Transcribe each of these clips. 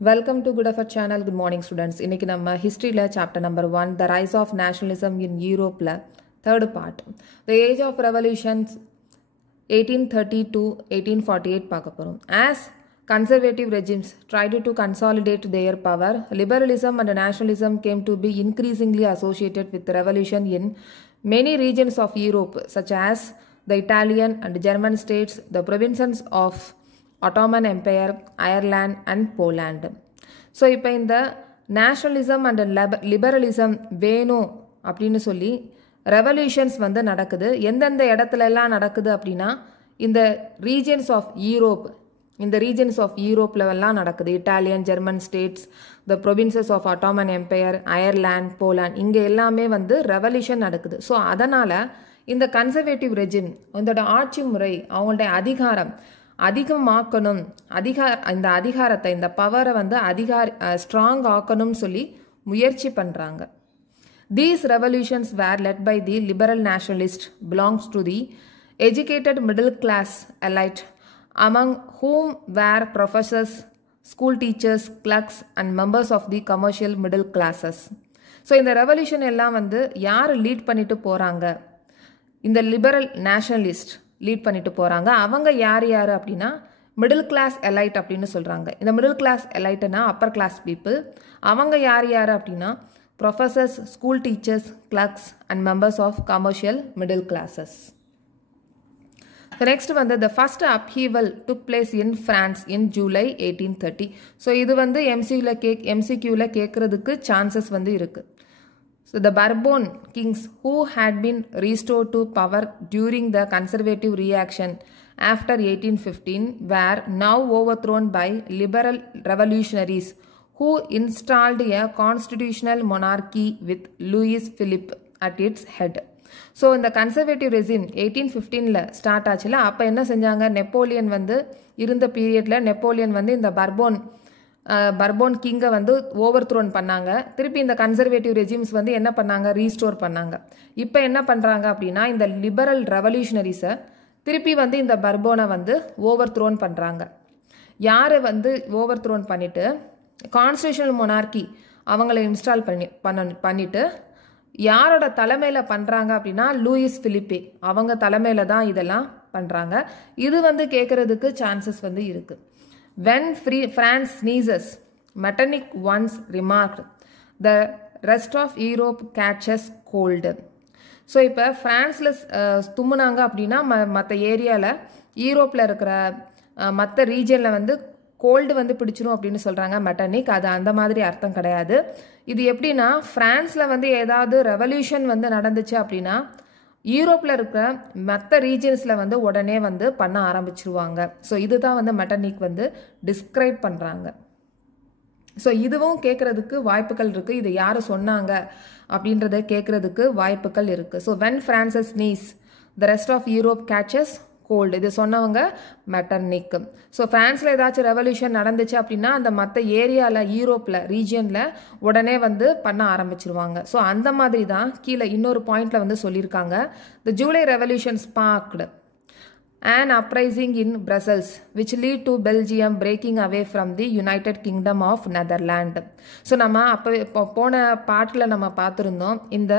Welcome to Good Effort channel. Good morning students. இன்னைக்கு நம்ம historyல chapter number 1 The Rise of Nationalism in Europeல third part. The Age of Revolutions 1830 to 1848 பார்க்க போறோம். As conservative regimes tried to consolidate their power, liberalism and nationalism came to be increasingly associated with revolution in many regions of Europe such as the Italian and German states, the provinces of Ottoman Empire, Ireland and Poland. So இப்போ இந்த nationalism and liberalism வேணும் அப்படின்னு சொல்லி revolutions வந்து நடக்குது. எந்தெந்த இடத்துல எல்லாம் நடக்குது அப்படின்னா இந்த ரீஜன்ஸ் ஆஃப் யூரோப், இந்த ரீஜன்ஸ் ஆஃப் யூரோப் லெவல்லாம் நடக்குது. Italian, German states, the provinces of Ottoman empire, Ireland, Poland, இங்கே எல்லாமே வந்து ரெவல்யூஷன் நடக்குது. ஸோ அதனால் இந்த கன்சர்வேட்டிவ் ரெஜிம், இதோட ஆட்சி முறை, அவங்களுடைய அதிகாரம் அதிகமாக்கணும், இந்த அதிகாரத்தை, இந்த பவரை வந்து ஸ்ட்ராங் ஆக்கணும்னு சொல்லி முயற்சி பண்ணுறாங்க. These revolutions were led by the liberal nationalists belongs to the educated middle class elite, among whom were professors, school teachers, clerks and members of the commercial middle classes. So இந்த revolution எல்லாம் வந்து யார் lead பண்ணிட்டு போகிறாங்க? இந்த liberal nationalist lead பண்ணிட்டு போகிறாங்க. அவங்க யார் யார் அப்படின்னா மிடில் கிளாஸ் எலைட் அப்படின்னு சொல்கிறாங்க. இந்த மிடில் கிளாஸ் எலைட்னா அப்பர் கிளாஸ் பீப்புள். அவங்க யார் யார் அப்படின்னா professors, school teachers, clerks and members of commercial middle classes. Next வந்து the first upheaval took place in France in July 1830. So இது வந்து எம்சிக்யூவில் கேட்குறதுக்கு சான்சஸ் வந்து இருக்குது. So the Bourbon kings who had been restored to power during the conservative reaction after 1815 were now overthrown by liberal revolutionaries who installed a constitutional monarchy with Louis Philippe at its head. So இந்த conservative regime 1815 start ஆச்சுல, அப்போ என்ன செஞ்சாங்க? Napoleon வந்து இருந்த பீரியடில் Napoleon வந்து இந்த பர்போன் கிங்கை வந்து ஓவர் த்ரோன் பண்ணாங்க. திருப்பி இந்த கன்சர்வேட்டிவ் ரெஜிம்ஸ் வந்து என்ன பண்ணாங்க? ரீஸ்டோர் பண்ணாங்க. இப்போ என்ன பண்ணுறாங்க அப்படின்னா இந்த லிபரல் ரெவல்யூஷனரிஸை திருப்பி வந்து இந்த பர்போனை வந்து ஓவர் த்ரோன் பண்ணுறாங்க. யாரை வந்து ஓவர் த்ரோன் பண்ணிவிட்டு கான்ஸ்டியூஷனல் மொனார்கி அவங்கள இன்ஸ்டால் பண்ணிவிட்டு யாரோட தலைமையில் பண்ணுறாங்க அப்படின்னா லூயிஸ் பிலிப்பே அவங்க தலைமையில் தான் இதெல்லாம் பண்ணுறாங்க. இது வந்து கேட்குறதுக்கு சான்சஸ் வந்து இருக்குது. When France sneezes, Metternich once remarked, the rest of Europe catches cold. So இப்போ ஃப்ரான்ஸில் தும்முனாங்க அப்படின்னா மற்ற ஏரியாவில் யூரோப்பில் இருக்கிற மற்ற ரீஜனில் வந்து கோல்டு வந்து பிடிச்சிரும் அப்படின்னு சொல்கிறாங்க மெட்டர்னிக். அது அந்த மாதிரி அர்த்தம் கிடையாது. இது எப்படின்னா ஃப்ரான்ஸில் வந்து ஏதாவது ரெவல்யூஷன் வந்து நடந்துச்சு அப்படின்னா யூரோப்பில் இருக்கிற மற்ற ரீஜன்ஸில் வந்து உடனே வந்து பண்ண ஆரம்பிச்சிருவாங்க. ஸோ இதுதான் வந்து மெட்டர்னிக் வந்து டிஸ்கிரைப் பண்ணுறாங்க. ஸோ இதுவும் கேட்குறதுக்கு வாய்ப்புகள் இருக்குது. இது யார் சொன்னாங்க அப்படின்றத கேட்குறதுக்கு வாய்ப்புகள் இருக்குது. So when France's sneeze the rest of Europe catches cold, இது சொன்னவங்க மெட்டர்னிக். ஸோ ஃப்ரான்ஸில் ஏதாச்சும் ரெவல்யூஷன் நடந்துச்சு அப்படின்னா அந்த மற்ற ஏரியாவில் யூரோப்பில் ரீஜியனில் உடனே வந்து பண்ண ஆரம்பிச்சிருவாங்க. ஸோ அந்த மாதிரி தான் கீழே இன்னொரு பாயிண்டில் வந்து சொல்லியிருக்காங்க. The July revolution sparked an uprising in Brussels which lead to Belgium breaking away from the United Kingdom of Netherlands. So நம்ம அப்போ போன பாட்டில் நம்ம பார்த்துருந்தோம் இந்த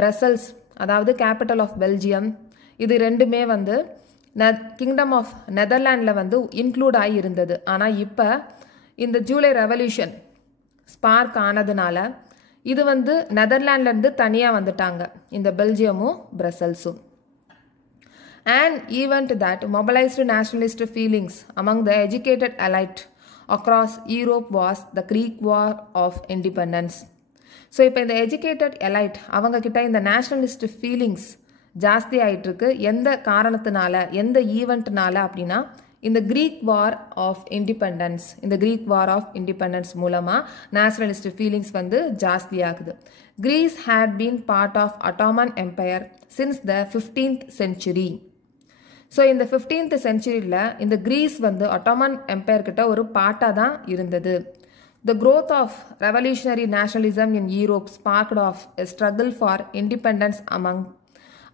பிரசல்ஸ், அதாவது கேபிட்டல் ஆஃப் பெல்ஜியம், இது ரெண்டுமே வந்து கிங்டம் ஆஃப் நெதர்லாண்டில் வந்து இன்க்ளூட் ஆகி இருந்தது. ஆனால் இப்போ இந்த ஜூலை ரெவல்யூஷன் ஸ்பார்க் ஆனதுனால இது வந்து நெதர்லாண்ட்லேருந்து தனியாக வந்துட்டாங்க இந்த பெல்ஜியமும் பிரசல்ஸும். An event that mobilized nationalist feelings among the educated elite across Europe was the Greek War of Independence. So இப்போ இந்த எஜுகேட்டட் எலைட் அவங்க கிட்ட இந்த நேஷனலிஸ்ட் ஃபீலிங்ஸ் ஜாஸ்தி ஆகிட்டுருக்கு. எந்த காரணத்தினால, எந்த ஈவெண்ட்னால அப்படின்னா இந்த கிரீக் வார் ஆஃப் இண்டிபெண்டன்ஸ், இந்த கிரீக் வார் ஆஃப் இண்டிபெண்டன்ஸ் மூலமாக நேஷனலிஸ்ட் ஃபீலிங்ஸ் வந்து ஜாஸ்தி ஆகுது. Greece had been part of Ottoman empire since the 15th century. So இந்த 15th centuryயில் இந்த கிரீஸ் வந்து அட்டாமன் எம்பையர் கிட்ட ஒரு பார்ட்டாக தான் இருந்தது. The growth of revolutionary nationalism in Europe sparked off a struggle for independence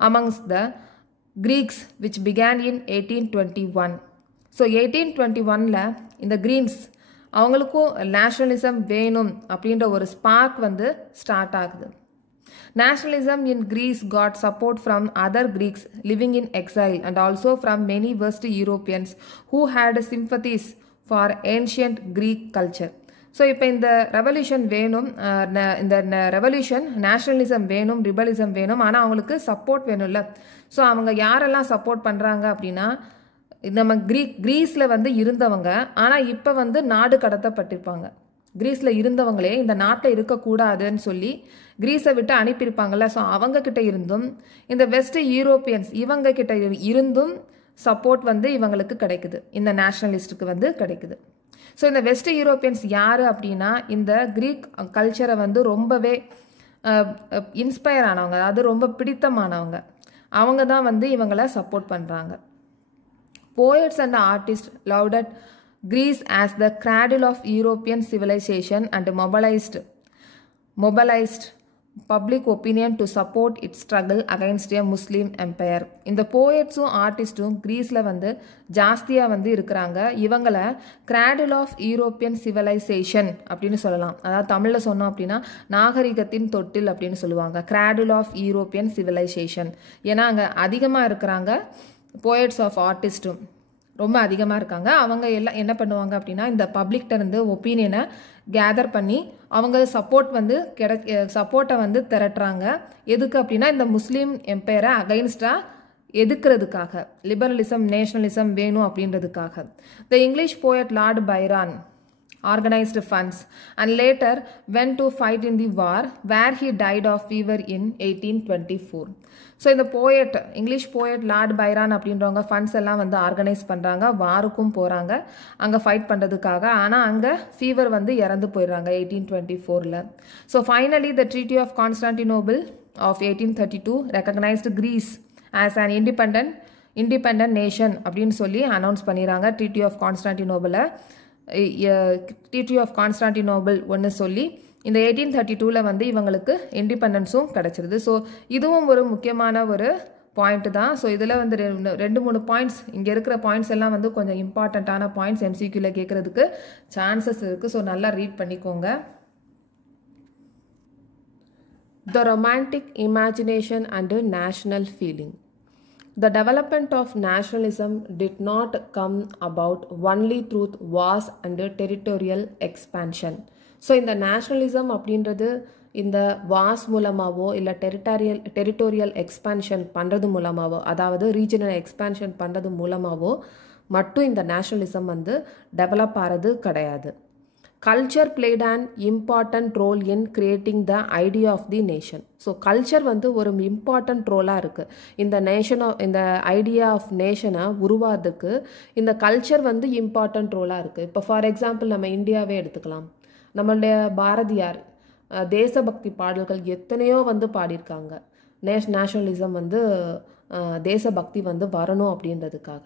amongst the Greeks which began in 1821. So 1821ல் இந்த Green's அவங்களுக்கும் நேஷனலிசம் வேணும் அப்படின்ற ஒரு ஸ்பார்க் வந்து ஸ்டார்ட் ஆகுது. Nationalism in Greece got support from other Greeks living in exile and also from many West Europeans who had sympathies for ancient Greek culture. So இப்போ இந்த revolution வேணும், இந்த ரெவல்யூஷன் நேஷனலிசம் வேணும், ரிபலிசம் வேணும், ஆனால் அவங்களுக்கு சப்போர்ட் வேணும்ல. ஸோ அவங்க யாரெல்லாம் சப்போர்ட் பண்ணுறாங்க அப்படின்னா, நம்ம கிரீஸில் வந்து இருந்தவங்க ஆனால் இப்போ வந்து நாடு கடத்தப்பட்டிருப்பாங்க. கிரீஸில் இருந்தவங்களே இந்த நாட்டில் இருக்கக்கூடாதுன்னு சொல்லி கிரீஸை விட்டு அனுப்பியிருப்பாங்கள்ல. ஸோ அவங்கக்கிட்ட இருந்தும் இந்த வெஸ்ட் யூரோப்பியன்ஸ் இவங்க கிட்ட இருந்தும் சப்போர்ட் வந்து இவங்களுக்கு கிடைக்குது, இந்த நேஷனலிஸ்ட்டுக்கு வந்து கிடைக்குது. ஸோ இந்த வெஸ்ட் யூரோப்பியன்ஸ் யார் அப்படின்னா, இந்த கிரீக் கல்ச்சரை வந்து ரொம்பவே இன்ஸ்பயர் ஆனவங்க, அதாவது ரொம்ப பிடித்தமானவங்க, அவங்க தான் வந்து இவங்களை சப்போர்ட் பண்ணுறாங்க. Poets and artists lauded Greece as the cradle of European civilization and mobilized public opinion to support its struggle against a Muslim empire. இந்த போயட்ஸும் ஆர்டிஸ்ட்டும் கிரீஸில் வந்து ஜாஸ்தியாக வந்து இருக்கிறாங்க. இவங்களை கிராடில் ஆஃப் யூரோப்பியன் சிவிலைசேஷன் அப்படின்னு சொல்லலாம். அதாவது தமிழில் சொன்னோம் அப்படின்னா நாகரிகத்தின் தொட்டில் அப்படின்னு சொல்லுவாங்க, கிராடில் ஆஃப் யூரோப்பியன் சிவிலைசேஷன். ஏன்னா அங்கே அதிகமாக இருக்கிறாங்க போயட்ஸ் ஆஃப் ஆர்டிஸ்ட்டும் ரொம்ப அதிகமாக இருக்காங்க. அவங்க எல்லாம் என்ன பண்ணுவாங்க அப்படின்னா, இந்த பப்ளிக்ட இருந்து ஒப்பீனியனை கேதர் பண்ணி அவங்க சப்போர்ட்டை வந்து திரட்டுறாங்க. எதுக்கு அப்படின்னா, இந்த முஸ்லீம் எம்பையரை அகைன்ஸ்டாக எதுக்கிறதுக்காக, லிபரலிசம் நேஷனலிசம் வேணும் அப்படின்றதுக்காக. The English poet Lord Byron organized funds and later went to fight in the war where he died of fever in 1824. So இந்த இங்கிலீஷ் போயட் லார்ட் பைரான் அப்படின்றவங்க ஃபண்ட்ஸ் எல்லாம் வந்து ஆர்கனைஸ் பண்ணுறாங்க, வாருக்கும் போகிறாங்க அங்கே ஃபைட் பண்ணுறதுக்காக. ஆனால் அங்கே ஃபீவர் வந்து இறந்து போயிடுறாங்க 1824. So finally the treaty of Constantinople of 1832 recognised Greece as an independent nation அப்படின்னு சொல்லி அனௌன்ஸ் பண்ணிடுறாங்க. ட்ரீட்டி ஆஃப் கான்ஸ்டான்டினோபிள் ஒன்று சொல்லி இந்த 1832 வந்து இவங்களுக்கு இண்டிபெண்டன்ஸும் கிடச்சிருது. ஸோ இதுவும் ஒரு முக்கியமான ஒரு பாயிண்ட் தான். ஸோ இதில் வந்து 2-3 பாயிண்ட்ஸ், இங்கே இருக்கிற பாயிண்ட்ஸ் எல்லாம் வந்து கொஞ்சம் இம்பார்ட்டண்ட்டான பாயிண்ட்ஸ் எம்சிக்யூவில் கேட்குறதுக்கு சான்சஸ் இருக்குது. ஸோ நல்லா ரீட் பண்ணிக்கோங்க. The romantic imagination and national feeling. The development of nationalism did not come about only through wars and territorial expansion. So இந்த நேஷ்னலிசம் அப்படின்றது இந்த வார்ஸ் மூலமாகவோ இல்லை டெரிட்டோரியல் எக்ஸ்பான்ஷன் பண்ணுறது மூலமாகவோ, அதாவது ரீஜனல் எக்ஸ்பான்ஷன் பண்ணுறது மூலமாகவோ மட்டும் இந்த நேஷ்னலிசம் வந்து டெவலப் ஆகிறது கிடையாது. Culture played an important role in creating the idea of the nation. So culture வந்து ஒரு இம்பார்ட்டன்ட் ரோலாக இருக்குது. இந்த ஐடியா ஆஃப் நேஷனை உருவாகிறதுக்கு இந்த கல்ச்சர் வந்து இம்பார்ட்டன்ட் ரோலாக இருக்குது. இப்போ ஃபார் எக்ஸாம்பிள் நம்ம இந்தியாவே எடுத்துக்கலாம். நம்மளுடைய பாரதியார் தேசபக்தி பாடல்கள் எத்தனையோ வந்து பாடியிருக்காங்க. நேஷனலிசம் வந்து தேசபக்தி வந்து வரணும் அப்படின்றதுக்காக.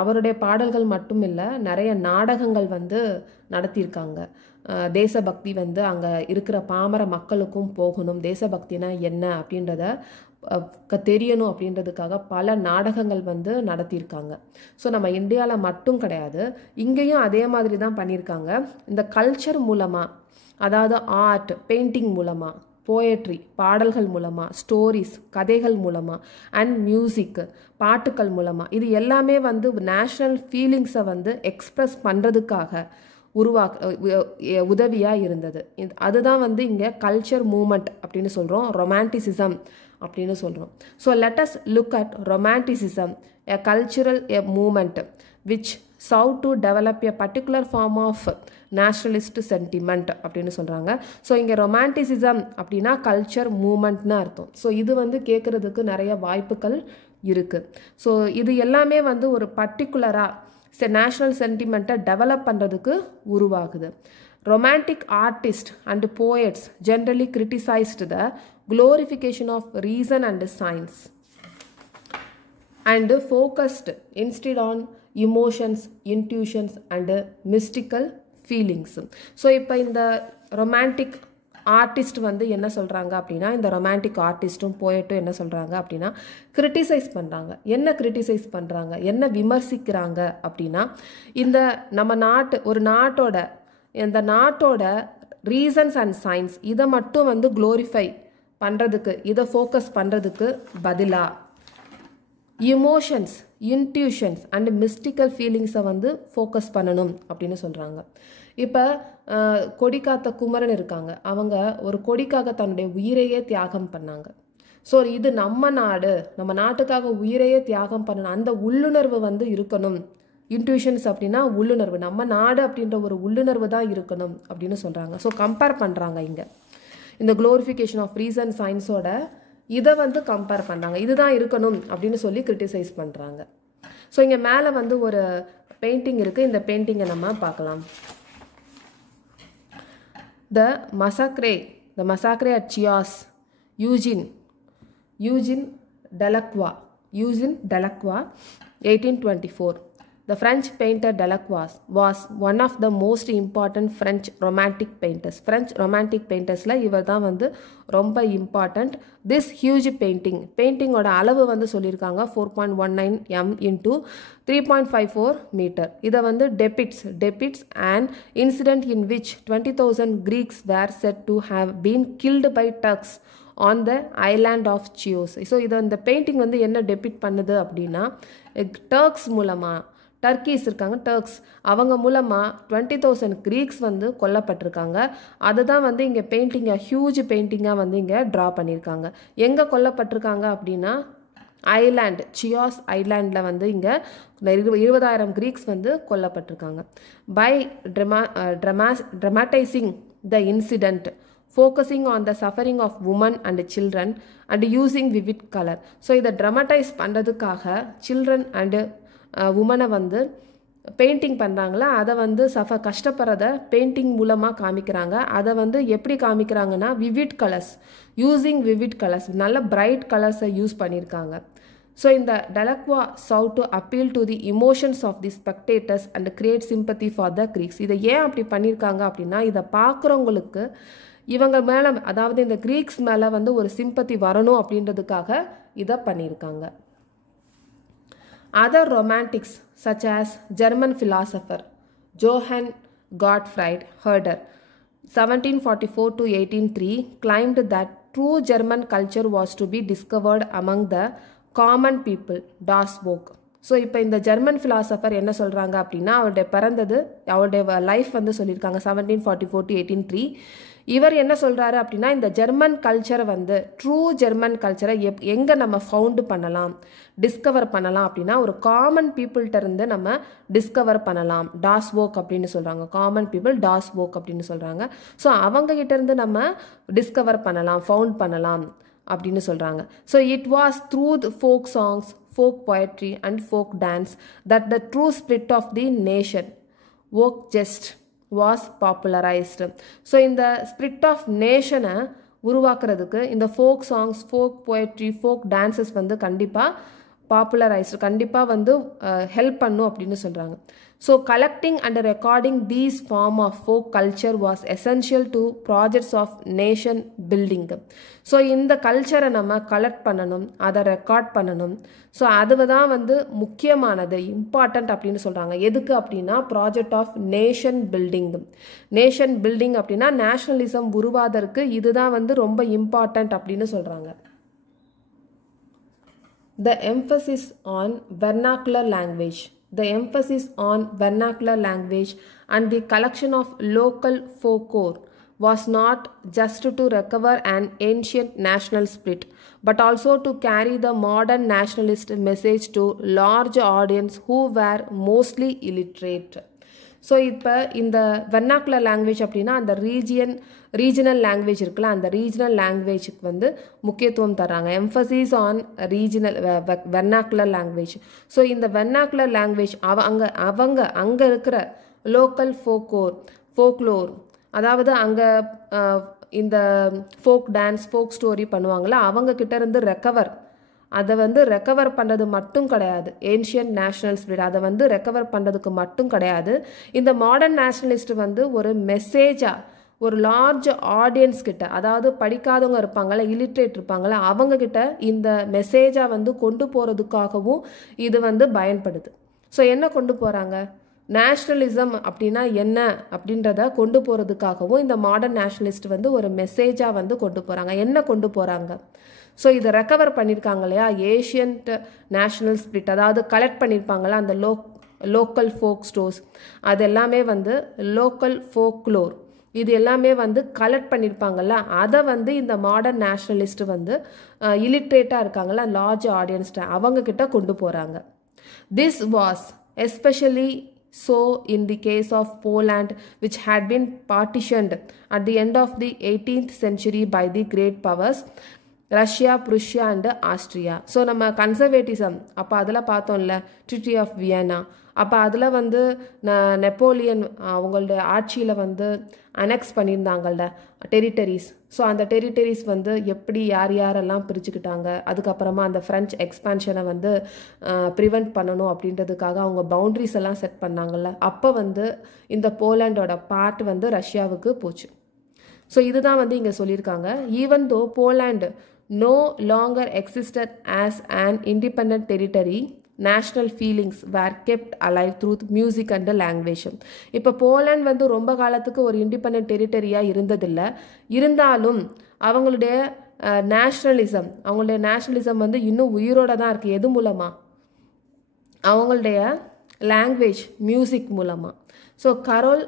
அவருடைய பாடல்கள் மட்டும் இல்லை, நிறைய நாடகங்கள் வந்து நடத்தியிருக்காங்க. தேசபக்தி வந்து அங்கே இருக்கிற பாமர மக்களுக்கும் போகணும், தேசபக்தினா என்ன அப்படின்றத தெரியணும் அப்படின்றதுக்காக பல நாடகங்கள் வந்து நடத்தியிருக்காங்க. ஸோ நம்ம இந்தியாவில் மட்டும் கிடையாது, இங்கேயும் அதே மாதிரி தான் பண்ணியிருக்காங்க. இந்த கல்ச்சர் மூலமாக, அதாவது ஆர்ட் பெயிண்டிங் மூலமாக, போயட்ரி பாடல்கள் மூலமாக, ஸ்டோரிஸ் கதைகள் மூலமாக, அண்ட் மியூசிக் பாட்டுக்கள் மூலமாக, இது எல்லாமே வந்து நேஷ்னல் ஃபீலிங்ஸை வந்து எக்ஸ்ப்ரெஸ் பண்ணுறதுக்காக உதவியாக இருந்தது. அதுதான் வந்து இங்கே கல்ச்சர் மூமெண்ட் அப்படின்னு சொல்கிறோம், ரொமான்டிசிசம் அப்படின்னு சொல்கிறோம். So let us look at romanticism, a cultural movement which sought to develop a particular form of nationalist sentiment அப்படின்னு சொல்கிறாங்க. ஸோ இங்கே ரொமான்டிசிசம் அப்படின்னா கல்ச்சர் மூமெண்ட்னு அர்த்தம். ஸோ இது வந்து கேட்குறதுக்கு நிறைய வாய்ப்புகள் இருக்குது. ஸோ இது எல்லாமே வந்து ஒரு பர்டிகுலராக நேஷ்னல் சென்டிமெண்ட்டை டெவலப் பண்ணுறதுக்கு உருவாகுது. Romantic artist and poets generally criticised the glorification of reason and science and focused instead on emotions, intuitions and mystical feelings. So இப்போ இந்த ரொமான்டிக் ஆர்டிஸ்ட் வந்து என்ன சொல்கிறாங்க அப்படின்னா, இந்த ரொமான்டிக் ஆர்டிஸ்ட்டும் போயட்டும் என்ன சொல்கிறாங்க அப்படின்னா, கிரிட்டிசைஸ் பண்ணுறாங்க. என்ன கிரிட்டிசைஸ் பண்ணுறாங்க, என்ன விமர்சிக்கிறாங்க அப்படின்னா, இந்த நம்ம ஒரு நாட்டோட இந்த நாட்டோட ரீசன்ஸ் அண்ட் சயின்ஸ் இதை மட்டும் வந்து க்ளோரிஃபை பண்ணுறதுக்கு, இதை ஃபோக்கஸ் பண்ணுறதுக்கு பதிலாக இமோஷன்ஸ், இன்ட்யூஷன்ஸ் அண்ட் மிஸ்டிக்கல் ஃபீலிங்ஸை வந்து ஃபோக்கஸ் பண்ணணும் அப்படின்னு சொல்கிறாங்க. இப்போ கொடிக்காத்த குமரன் இருக்காங்க, அவங்க ஒரு கொடிக்காக தன்னுடைய உயிரையே தியாகம் பண்ணாங்க. ஸோ இது நம்ம நாடு, நம்ம நாட்டுக்காக உயிரையே தியாகம் பண்ணணும், அந்த உள்ளுணர்வு வந்து இருக்கணும். இன்ட்யூஷன்ஸ் அப்படின்னா உள்ளுணர்வு, நம்ம நாடு அப்படின்ற ஒரு உள்ளுணர்வு தான் இருக்கணும் அப்படின்னு சொல்கிறாங்க. ஸோ கம்பேர் பண்ணுறாங்க இங்கே இந்த க்ளோரிஃபிகேஷன் ஆஃப் ரீசன் சயின்ஸோட இதை வந்து கம்பேர் பண்ணுறாங்க, இதுதான் இருக்கணும் அப்படின்னு சொல்லி கிரிட்டிசைஸ் பண்ணுறாங்க. ஸோ இங்கே மேலே வந்து ஒரு பெயிண்டிங் இருக்குது, இந்த பெயிண்டிங்கை நம்ம பார்க்கலாம். The massacre at Chios, Eugene Delacroix, 1824. The French painter Delacroix was one of the most important French romantic painters. French romantic paintersல இவர் தான் வந்து ரொம்ப இம்பார்ட்டன்ட். This huge paintingோட அளவு வந்து சொல்லியிருக்காங்க 4.19 m into 3.54 meter. இதை வந்து depicts an incident in which 20,000 Greeks were said to have been killed by Turks on the island of Chios. So இதை இந்த பெயிண்டிங் வந்து என்ன டெபிக்ட் பண்ணுது அப்படின்னா, டர்க்ஸ் மூலமாக, டர்க்கீஸ் இருக்காங்க, டர்க்ஸ், அவங்க மூலமாக 20,000 கிரீக்ஸ் வந்து கொல்லப்பட்டிருக்காங்க. அதுதான் வந்து இங்கே பெயிண்டிங்காக, ஹியூஜ் பெயிண்டிங்காக வந்து இங்கே ட்ரா பண்ணியிருக்காங்க. எங்கே கொல்லப்பட்டிருக்காங்க அப்படின்னா ஐலாண்ட், சியாஸ் ஐலாண்டில் வந்து இங்கே 20,000 கிரீக்ஸ் வந்து கொல்லப்பட்டிருக்காங்க. By dramatising the incident, focusing on the suffering of women and children and using vivid color. So இதை ட்ரமடைஸ் பண்ணுறதுக்காக சில்ட்ரன் அண்டு உமனை வந்து பெயிண்டிங் பண்ணுறாங்களா, அதை வந்து கஷ்டப்படுறத பெயிண்டிங் மூலமாக காமிக்கிறாங்க. அதை வந்து எப்படி காமிக்கிறாங்கன்னா vivid colours, using vivid colours, நல்ல பிரைட் கலர்ஸை யூஸ் பண்ணியிருக்காங்க. ஸோ இந்த Delacroix sought to appeal to the emotions of the spectators and create sympathy for the Greeks. இதை ஏன் அப்படி பண்ணியிருக்காங்க அப்படின்னா, இதை பார்க்குறவங்களுக்கு இவங்க மேலே, அதாவது இந்த கிரீக்ஸ் மேலே வந்து ஒரு சிம்பத்தி வரணும் அப்படின்றதுக்காக இதை பண்ணியிருக்காங்க. Other romantics such as German philosopher Johann Gottfried Herder 1744 to 1803 claimed that true German culture was to be discovered among the common people, Das Volk. So இப்போ இந்த ஜெர்மன் ஃபிலாசபர் என்ன சொல்கிறாங்க அப்படின்னா, அவருடைய பிறந்தது, அவருடைய லைஃப் வந்து சொல்லியிருக்காங்க 1744 to 1803. இவர் என்ன சொல்கிறாரு அப்படின்னா, இந்த ஜெர்மன் கல்ச்சரை வந்து, ட்ரூ ஜெர்மன் கல்ச்சரை எங்கே நம்ம ஃபவுண்டு பண்ணலாம், டிஸ்கவர் பண்ணலாம் அப்படின்னா, ஒரு காமன் பீப்புள்கிட்ட இருந்து நம்ம டிஸ்கவர் பண்ணலாம். டாஸ் வோக் அப்படின்னு சொல்கிறாங்க, காமன் பீப்புள் டாஸ் வோக் அப்படின்னு சொல்கிறாங்க. ஸோ அவங்ககிட்ட இருந்து நம்ம டிஸ்கவர் பண்ணலாம், ஃபவுண்ட் பண்ணலாம் அப்படின்னு சொல்கிறாங்க. So it was through the folk songs, folk poetry and folk dance that the true spirit of the nation, folk jest, was popularized. So இந்த spirit of nation உருவாக்குறதுக்கு இந்த folk songs, folk poetry, folk dances வந்து கண்டிப்பாக popularised, கண்டிப்பாக வந்து help பண்ணும் அப்படின்னு சொல்கிறாங்க. So collecting and recording these form of folk culture was essential to projects of nation building. So இந்த கல்ச்சரை நம்ம கலெக்ட் பண்ணணும், அதை ரெக்கார்ட் பண்ணணும். ஸோ அது தான் வந்து முக்கியமானது, இம்பார்ட்டண்ட் அப்படின்னு சொல்கிறாங்க. எதுக்கு அப்படின்னா project of nation building. Nation building அப்படின்னா நேஷனலிசம் உருவாதற்கு இதுதான் வந்து ரொம்ப இம்பார்ட்டண்ட் அப்படின்னு சொல்கிறாங்க. The emphasis on vernacular language. The emphasis on vernacular language and the collection of local folklore was not just to recover an ancient national spirit, but also to carry the modern nationalist message to large audience who were mostly illiterate. So இப்போ இந்த vernacular language அப்படின்னா அந்த regional language இருக்குல்ல, அந்த regional லாங்குவேஜுக்கு வந்து முக்கியத்துவம் தர்றாங்க. Mphasis on regional vernacular language. So இந்த வெர்னாக்குலர் லாங்குவேஜ் அங்கே இருக்கிற லோக்கல் ஃபோக்லோர், அதாவது அங்கே இந்த ஃபோக் டான்ஸ், ஃபோக் ஸ்டோரி பண்ணுவாங்களா, அவங்கக்கிட்ட இருந்து அதை வந்து ரெக்கவர் பண்ணுறது மட்டும் கிடையாது. ஏன்ஷியன்ட் நேஷனல் ஸ்பிரிட் அதை வந்து ரெக்கவர் பண்ணுறதுக்கு மட்டும் கிடையாது. இந்த மாடர்ன் நேஷனலிஸ்ட் வந்து ஒரு மெசேஜாக ஒரு லார்ஜ் ஆடியன்ஸ் கிட்ட, அதாவது படிக்காதவங்க இருப்பாங்களா, இல்லிட்ரேட் இருப்பாங்களா, அவங்கக்கிட்ட இந்த மெசேஜாக வந்து கொண்டு போகிறதுக்காகவும் இது வந்து பயன்படுது. ஸோ என்ன கொண்டு போகிறாங்க, நேஷ்னலிசம் அப்படின்னா என்ன அப்படின்றத கொண்டு போகிறதுக்காகவும் இந்த மாடர்ன் நேஷ்னலிஸ்ட் வந்து ஒரு மெசேஜாக வந்து கொண்டு போகிறாங்க. என்ன கொண்டு போகிறாங்க? ஸோ இதை ரெக்கவர் பண்ணியிருக்காங்க இல்லையா, ஏஷியன்ட் நேஷ்னல் ஸ்பிரிட், அதாவது கலெக்ட் பண்ணியிருப்பாங்களா அந்த லோக்கல் ஃபோக் ஸ்டோர்ஸ், அது எல்லாமே வந்து லோக்கல் ஃபோக்லோர், இது எல்லாமே வந்து கலெக்ட் பண்ணியிருப்பாங்கல்ல, அதை வந்து இந்த மாடர்ன் நேஷ்னலிஸ்ட் வந்து இலிட்ரேட்டாக இருக்காங்கல்ல, லார்ஜ் ஆடியன்ஸ்ட அவங்கக்கிட்ட கொண்டு போகிறாங்க. This was especially so in the case of Poland, which had been partitioned at the end of the 18th century by the great powers Russia, Prussia and Austria. So நம்ம conservatism அப்போ அதில் பார்த்தோம்ல, treaty of Vienna, அப்போ அதில் வந்து Napoleon அவங்களுடைய ஆட்சியில் வந்து அனெக்ஸ் பண்ணியிருந்தாங்கள்ல டெரிட்டரிஸ். ஸோ அந்த டெரிட்டரிஸ் வந்து எப்படி யாரெல்லாம் பிரிச்சுக்கிட்டாங்க, அதுக்கப்புறமா அந்த ஃப்ரெஞ்ச் எக்ஸ்பான்ஷனை வந்து ப்ரிவெண்ட் பண்ணணும் அப்படின்றதுக்காக அவங்க பவுண்ட்ரிஸ் எல்லாம் செட் பண்ணாங்கள்ல, அப்போ வந்து இந்த போலாண்டோட பார்ட் வந்து ரஷ்யாவுக்கு போச்சு. ஸோ இதுதான் வந்து இங்கே சொல்லியிருக்காங்க. Even though Poland no longer existed as an independent territory, national feelings were kept alive through music and language. இப்போ போலாண்ட் வந்து ரொம்ப காலத்துக்கு ஒரு இண்டிபெண்டன்ட் டெரிட்டரியாக இருந்ததில்லை, இருந்தாலும் அவங்களுடைய நேஷ்னலிசம் வந்து இன்னும் உயிரோட தான் இருக்குது. எது மூலமாக? அவங்களுடைய லாங்குவேஜ், மியூசிக் மூலமாக. So Karol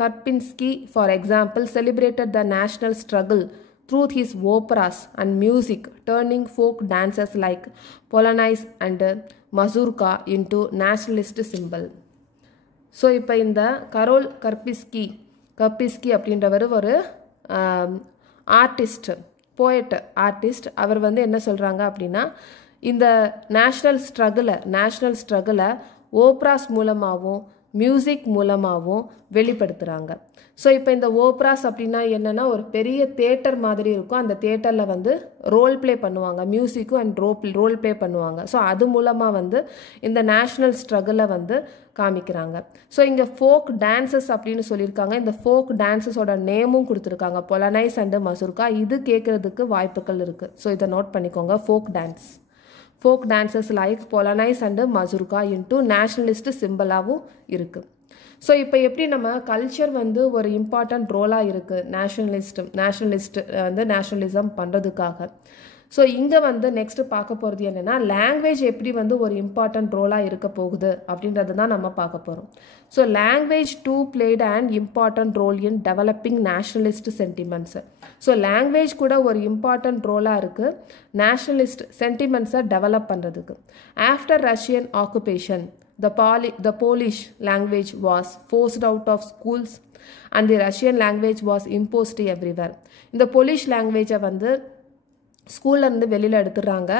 Karpinski, for example, celebrated the national struggle through his operas and music, turning folk dances like Polonaise and Mazurka into nationalist symbol. So இப்போ இந்த கரோல் கர்பிஸ்கி அப்படின்றவர் ஒரு ஆர்டிஸ்ட். அவர் வந்து என்ன சொல்கிறாங்க அப்படின்னா, இந்த நேஷ்னல் ஸ்ட்ரகிளை ஓப்ராஸ் மூலமாகவும் மியூசிக் மூலமாகவும் வெளிப்படுத்துகிறாங்க. ஸோ இப்போ இந்த ஓப்ராஸ் அப்படின்னா என்னென்னா, ஒரு பெரிய தேட்டர் மாதிரி இருக்கும், அந்த தேட்டரில் வந்து ரோல் ப்ளே பண்ணுவாங்க, மியூசிக்கும் அண்ட் ரோல் ப்ளே பண்ணுவாங்க. ஸோ அது மூலமாக வந்து இந்த நேஷ்னல் ஸ்ட்ரகிளை வந்து காமிக்கிறாங்க. ஸோ இங்கே ஃபோக் டான்சஸ் அப்படின்னு சொல்லியிருக்காங்க. இந்த ஃபோக் டான்சஸோட நேமும் கொடுத்துருக்காங்க, பொலனைஸ் அண்டு மசூர்கா. இது கேட்குறதுக்கு வாய்ப்புகள் இருக்குது. ஸோ இதை நோட் பண்ணிக்கோங்க, folk dances like polonaise and mazurka into nationalist சிம்பிளாகவும் இருக்குது. ஸோ இப்போ எப்படி நம்ம கல்ச்சர் வந்து ஒரு இம்பார்ட்டண்ட் ரோலாக இருக்குது நேஷ்னலிஸ்ட் வந்து நேஷ்னலிசம் பண்ணுறதுக்காக. ஸோ இங்கே வந்து நெக்ஸ்ட் பார்க்க போகிறது என்னென்னா, லாங்குவேஜ் எப்படி வந்து ஒரு இம்பார்ட்டண்ட் ரோலாக இருக்க போகுது அப்படின்றது தான் நம்ம பார்க்க போகிறோம். So language too played an important role in developing nationalist sentiments. So language கூட ஒரு இம்பார்ட்டண்ட் ரோலாக இருக்குது நேஷ்னலிஸ்ட் சென்டிமெண்ட்ஸை டெவலப் பண்ணுறதுக்கு. After Russian occupation, the Polish language was forced out of schools and the Russian language was imposed everywhere. இந்த Polish லாங்குவேஜை வந்து ஸ்கூல்லேருந்து வெளியில் எடுத்துடுறாங்க,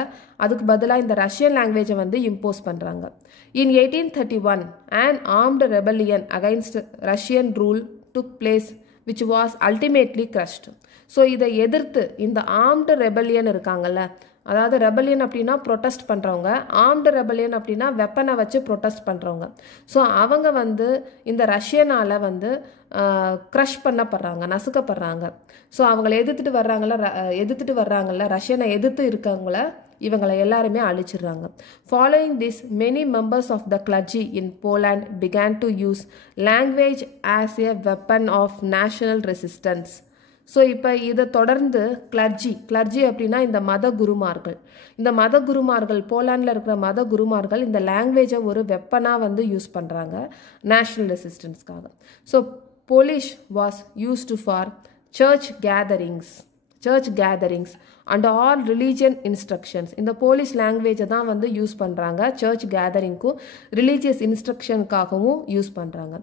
அதுக்கு பதிலாக இந்த ரஷ்யன் லாங்குவேஜை வந்து இம்போஸ் பண்ணுறாங்க. இன் 1831 an armed rebellion against Russian rule took place which was ultimately crushed. So இதை எதிர்த்து இந்த ஆர்ம்டு ரெபல்லியன் இருக்காங்கல்ல, அதாவது ரெபல்லியன் அப்படின்னா ப்ரொட்டஸ்ட் பண்ணுறவங்க, ஆர்ம்டு ரெபல்லியன் அப்படின்னா வெப்பனை வச்சு ப்ரொட்டஸ்ட் பண்ணுறவங்க. ஸோ அவங்க வந்து இந்த ரஷ்யனால் வந்து க்ரஷ் பண்ணப்படுறாங்க, நசுக்கப்படுறாங்க. ஸோ அவங்கள எதிர்த்துட்டு வர்றாங்கல்ல ரஷ்யனை எதிர்த்து இருக்கவங்கள இவங்களை எல்லாருமே அழிச்சிடுறாங்க. Following this many members of the clergy in Poland began to use language as a weapon of national resistance. So இப்போ இதை தொடர்ந்து கிளர்ஜி அப்படின்னா இந்த மத குருமார்கள் போலாண்டில் இருக்கிற மத குருமார்கள் இந்த லாங்குவேஜை ஒரு வெப்பனாக வந்து யூஸ் பண்ணுறாங்க நேஷ்னல் ரெசிஸ்டன்ஸ்க்காக. So Polish was used for church gatherings and all religion instructions. இந்த போலிஷ் லாங்குவேஜை தான் வந்து யூஸ் பண்ணுறாங்க சர்ச் கேதரிங்க்கும் ரிலீஜியஸ் இன்ஸ்ட்ரக்ஷனுக்காகவும் யூஸ் பண்ணுறாங்க.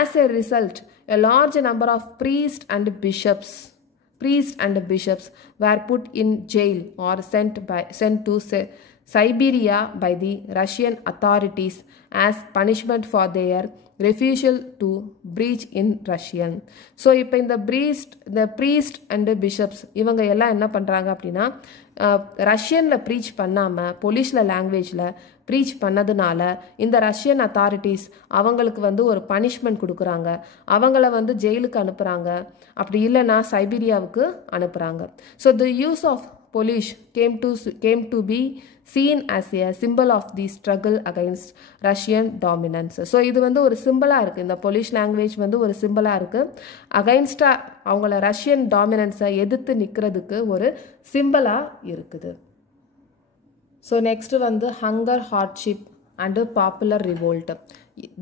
As a result a large number of priests and bishops were put in jail or sent to Siberia by the Russian authorities as punishment for their refusal to preach in Russian. So இப்போ இந்த priest and bishops இவங்க எல்லாம் என்ன பண்ணுறாங்க அப்படின்னா, ரஷ்யனில் preach பண்ணாமல் பொலிஷில் லாங்குவேஜில் preach பண்ணதுனால இந்த ரஷ்யன் அத்தாரிட்டிஸ் அவங்களுக்கு வந்து ஒரு பனிஷ்மெண்ட் கொடுக்குறாங்க, அவங்கள வந்து ஜெயிலுக்கு அனுப்புகிறாங்க, அப்படி இல்லைன்னா சைபீரியாவுக்கு அனுப்புகிறாங்க. So the use of Polish came to be seen as a symbol of the struggle against Russian dominance. So இது வந்து ஒரு சிம்பிளாக இருக்குது. இந்த பொலிஷ் லாங்குவேஜ் வந்து ஒரு சிம்பிளாக இருக்குது. அகைன்ஸ்டாக அவங்கள ரஷ்யன் டாமினன்ஸை எதிர்த்து நிற்கிறதுக்கு ஒரு சிம்பிளாக இருக்குது. ஸோ நெக்ஸ்ட் வந்து hunger hardship and popular revolt.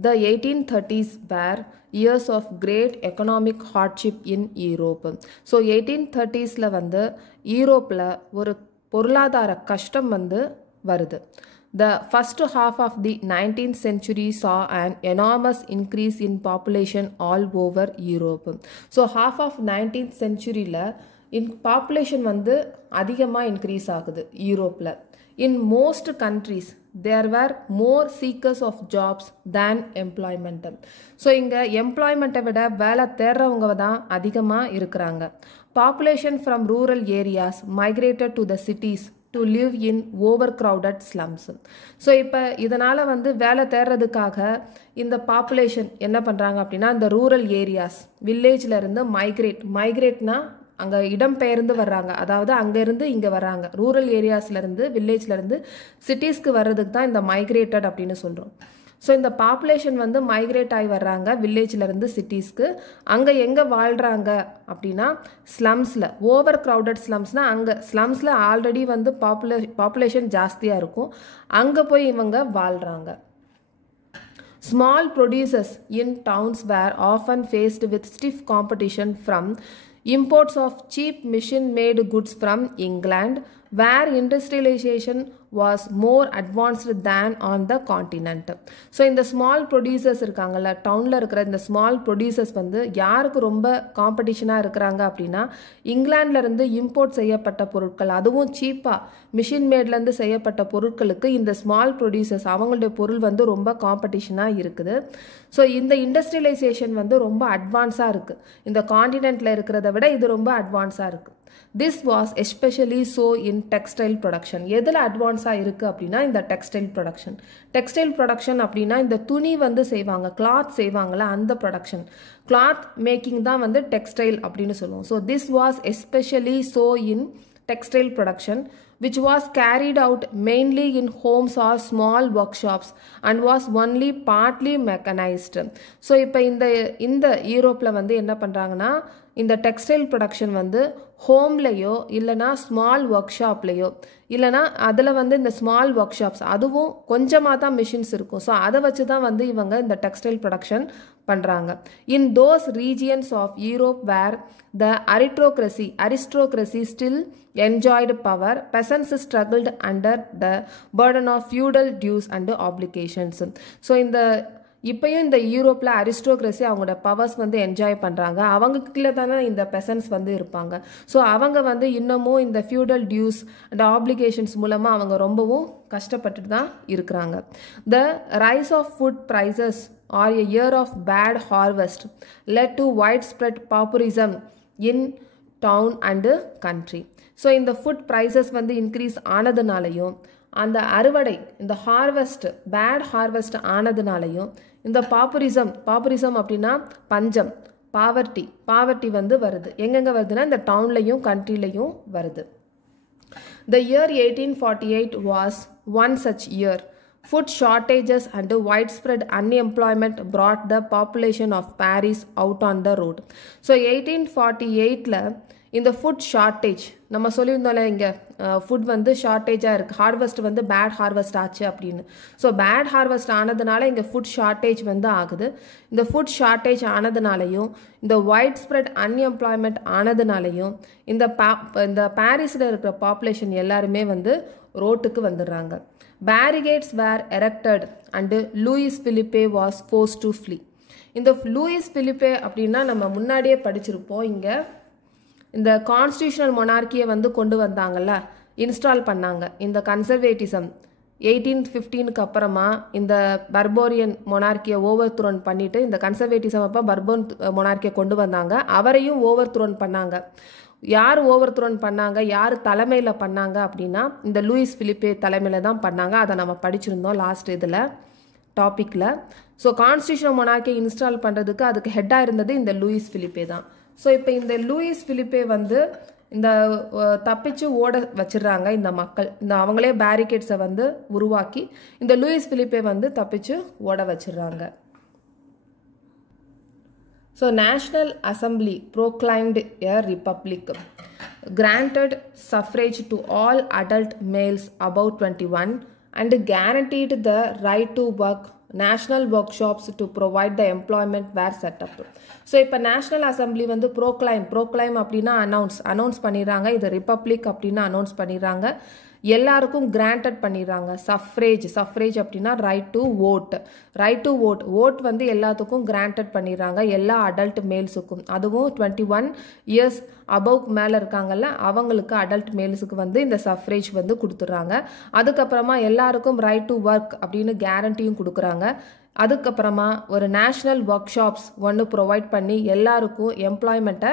The 1830s were years of great economic hardship in Europe. So 1830s வந்து யூரோப்பில் ஒரு பொருளாதார கஷ்டம் வந்து வருது. The first half of the 19th century saw an enormous increase in population all over Europe. So half of 19th centuryல population வந்து அதிகமாக increase ஆகுது யூரோப்பில். In most countries, there were more seekers of jobs than employment. So இங்கே எம்ப்ளாய்மெண்ட்டை விட வேலை தேடுறவங்க தான் அதிகமாக இருக்கிறாங்க. Population from rural areas migrated to the cities to live in overcrowded slums. So இப்போ இதனால் வந்து வேலை தேடுறதுக்காக இந்த பாப்புலேஷன் என்ன பண்ணுறாங்க அப்படின்னா இந்த ரூரல் ஏரியாஸ் வில்லேஜ்லேருந்து மைக்ரேட்னா அங்கே இடம்பெயர்ந்து வர்றாங்க. அதாவது அங்கேருந்து இங்கே வர்றாங்க. ரூரல் ஏரியாஸ்லேருந்து வில்லேஜ்லேருந்து சிட்டிஸ்க்கு வர்றதுக்கு தான் இந்த மைக்ரேட்டட் அப்படின்னு சொல்கிறோம். ஸோ இந்த பாப்புலேஷன் வந்து மைக்ரேட் ஆகி வர்றாங்க வில்லேஜ்லேருந்து சிட்டிஸ்க்கு. அங்கே எங்கே வாழ்கிறாங்க அப்படின்னா ஸ்லம்ஸில். ஓவர் க்ரௌடட் ஸ்லம்ஸ்னால் அங்கே ஸ்லம்ஸில் ஆல்ரெடி வந்து பாப்புலேஷன் ஜாஸ்தியாக இருக்கும். அங்கே போய் இவங்க வாழ்கிறாங்க. Small producers in towns were often faced with stiff competition from imports of cheap machine-made goods from England, where industrialization was more advanced than on the continent. So இந்த small producers இருக்காங்கல்ல, டவுனில் இருக்கிற இந்த ஸ்மால் ப்ரொடியூசர்ஸ் வந்து யாருக்கு ரொம்ப காம்படிஷனாக இருக்கிறாங்க அப்படின்னா இங்கிலாந்துலேருந்து இம்போர்ட் செய்யப்பட்ட பொருட்கள், அதுவும் சீப்பாக மிஷின் மேட்லேருந்து செய்யப்பட்ட பொருட்களுக்கு இந்த ஸ்மால் ப்ரொடியூசர்ஸ் அவங்களுடைய பொருள் வந்து ரொம்ப காம்படிஷனாக இருக்குது. ஸோ இந்த இண்டஸ்ட்ரியலைசேஷன் வந்து ரொம்ப அட்வான்ஸாக இருக்குது. இந்த காண்டினென்ட்டில் இருக்கிறத விட இது ரொம்ப அட்வான்ஸாக இருக்குது. This was especially so in textile production. எதில் அட்வான்ஸாக இருக்குது அப்படின்னா இந்த டெக்ஸ்டைல் ப்ரொடக்ஷன். டெக்ஸ்டைல் ப்ரொடக்ஷன் அப்படின்னா இந்த துணி வந்து செய்வாங்க, கிளாத் செய்வாங்கள்ல அந்த ப்ரொடக்ஷன். கிளாத் மேக்கிங் தான் வந்து டெக்ஸ்டைல் அப்படின்னு சொல்லுவோம். So this was especially so in textile production, which was carried out mainly in homes or small workshops and was only partly mechanized. So இப்போ இந்த யூரோப்பில் வந்து என்ன பண்ணுறாங்கன்னா இந்த டெக்ஸ்டைல் ப்ரொடக்ஷன் வந்து ஹோம்லேயோ இல்லைனா ஸ்மால் ஒர்க் ஷாப்லேயோ இல்லைனா அதில் வந்து இந்த ஸ்மால் ஒர்க் ஷாப்ஸ் அதுவும் கொஞ்சமாக தான் மிஷின்ஸ் இருக்கும். ஸோ அதை வச்சு தான் வந்து இவங்க இந்த டெக்ஸ்டைல் ப்ரொடக்ஷன் பண்ணுறாங்க. In those regions of Europe where the aristocracy still enjoyed power, peasants struggled under the burden of feudal dues and obligations. So இப்போயும் இந்த யூரோப்பில் அரிஸ்டோக்ரஸி அவங்களோட பவர்ஸ் வந்து என்ஜாய் பண்ணுறாங்க. அவங்க கீழே தானே இந்த பெசன்ஸ் வந்து இருப்பாங்க. ஸோ அவங்க வந்து இன்னமும் இந்த ஃபியூடல் டியூஸ் அண்ட் ஆப்ளிகேஷன்ஸ் மூலமாக அவங்க ரொம்பவும் கஷ்டப்பட்டுட்டு தான் இருக்கிறாங்க. The rise of food prices or a year of bad harvest led to widespread pauperism in town and country. So இந்த ஃபுட் ப்ரைஸஸ் வந்து இன்க்ரீஸ் ஆனதுனாலையும் அந்த அறுவடை இந்த ஹார்வெஸ்ட் பேட் ஹார்வெஸ்ட் ஆனதுனாலையும் இந்த பாப்புரிசம் அப்படின்னா பஞ்சம், பாவர்ட்டி வந்து வருது. எங்கெங்கே வருதுன்னா இந்த டவுன்லையும் கண்ட்ரிலையும் வருது. The year 1848 was one such year. Food shortages and widespread unemployment brought the population of Paris out on the road. So 1848ல இந்த ஃபுட் ஷார்ட்டேஜ் நம்ம சொல்லியிருந்தோம்ல, இங்கே ஃபுட் வந்து ஷார்ட்டேஜாக இருக்குது, ஹார்வெஸ்ட் வந்து பேட் ஹார்வெஸ்ட் ஆச்சு அப்படின்னு. ஸோ பேட் ஹார்வெஸ்ட் ஆனதுனால இங்கே ஃபுட் ஷார்ட்டேஜ் வந்து ஆகுது. இந்த ஃபுட் ஷார்ட்டேஜ் ஆனதுனாலையும் இந்த வைட் ஸ்ப்ரெட் அன்எம்ப்ளாய்மெண்ட் ஆனதுனாலையும் இந்த பாரிஸில் இருக்கிற பாப்புலேஷன் எல்லாருமே வந்து ரோட்டுக்கு வந்துடுறாங்க. Barricades were erected and Louis Philippe was forced to flee. இந்த லூயிஸ் பிலிப்பே அப்படின்னா நம்ம முன்னாடியே படிச்சிருப்போம். இங்கே இந்த கான்ஸ்டியூஷனல் மொனார்க்கியை வந்து கொண்டு வந்தாங்கல்ல, இன்ஸ்டால் பண்ணாங்க. இந்த கன்சர்வேட்டிசம் 1815க்கு அப்புறமா இந்த பர்போரியன் மொனார்க்கியை ஓவர் த்ரோன் பண்ணிவிட்டு இந்த கன்சர்வேட்டிசம் அப்போ பர்போன் மொனார்க்கியை கொண்டு வந்தாங்க. அவரையும் ஓவர் த்ரோன் பண்ணாங்க. யார் ஓவர் த்ரோன் பண்ணாங்க, யார் தலைமையில் பண்ணாங்க அப்படின்னா இந்த லூயிஸ் பிலிப்பே தலைமையில் தான் பண்ணாங்க. அதை நம்ம படிச்சிருந்தோம் லாஸ்ட் இதில் டாப்பிக்கில். ஸோ கான்ஸ்டியூஷனல் மொனார்க்கியை இன்ஸ்டால் பண்ணுறதுக்கு அதுக்கு ஹெட்டாக இருந்தது இந்த லூயிஸ் பிலிப்பே தான். ஸோ இப்போ இந்த லூயிஸ் பிலிப்பே வந்து இந்த தப்பிச்சு ஓட வச்சிடுறாங்க இந்த மக்கள். இந்த அவங்களே பேரிகேட்ஸை வந்து உருவாக்கி இந்த லூயிஸ் பிலிப்பை வந்து தப்பிச்சு ஓட வச்சிடுறாங்க. So national assembly proclaimed a republic, granted suffrage to all adult males above 21 and guaranteed the right to work. National workshops to provide the employment were set up. So இப்போ நேஷ்னல் அசம்பிளி வந்து proclaim அப்படின்னா announce பண்ணிடுறாங்க. இது republic அப்படின்னா announce பண்ணிடுறாங்க. எல்லாருக்கும் granted பண்ணிடுறாங்க. Suffrage அப்படின்னா ரைட் டு ஓட் வந்து எல்லாத்துக்கும் கிராண்டட் பண்ணிடுறாங்க, எல்லா அடல்ட் மேல்ஸுக்கும். அதுவும் 21 இயர்ஸ் அபவ் மேலே இருக்காங்கல்ல அவங்களுக்கு, அடல்ட் மேல்ஸுக்கு வந்து இந்த சஃப்ரேஜ் வந்து கொடுத்துட்றாங்க. அதுக்கப்புறமா எல்லாருக்கும் ரைட் டு ஒர்க் அப்படின்னு கேரண்டியும் கொடுக்குறாங்க. அதுக்கப்புறமா ஒரு நேஷ்னல் ஒர்க் ஷாப்ஸ் ஒன்று ப்ரொவைட் பண்ணி எல்லாருக்கும் எம்ப்ளாய்மெண்ட்டை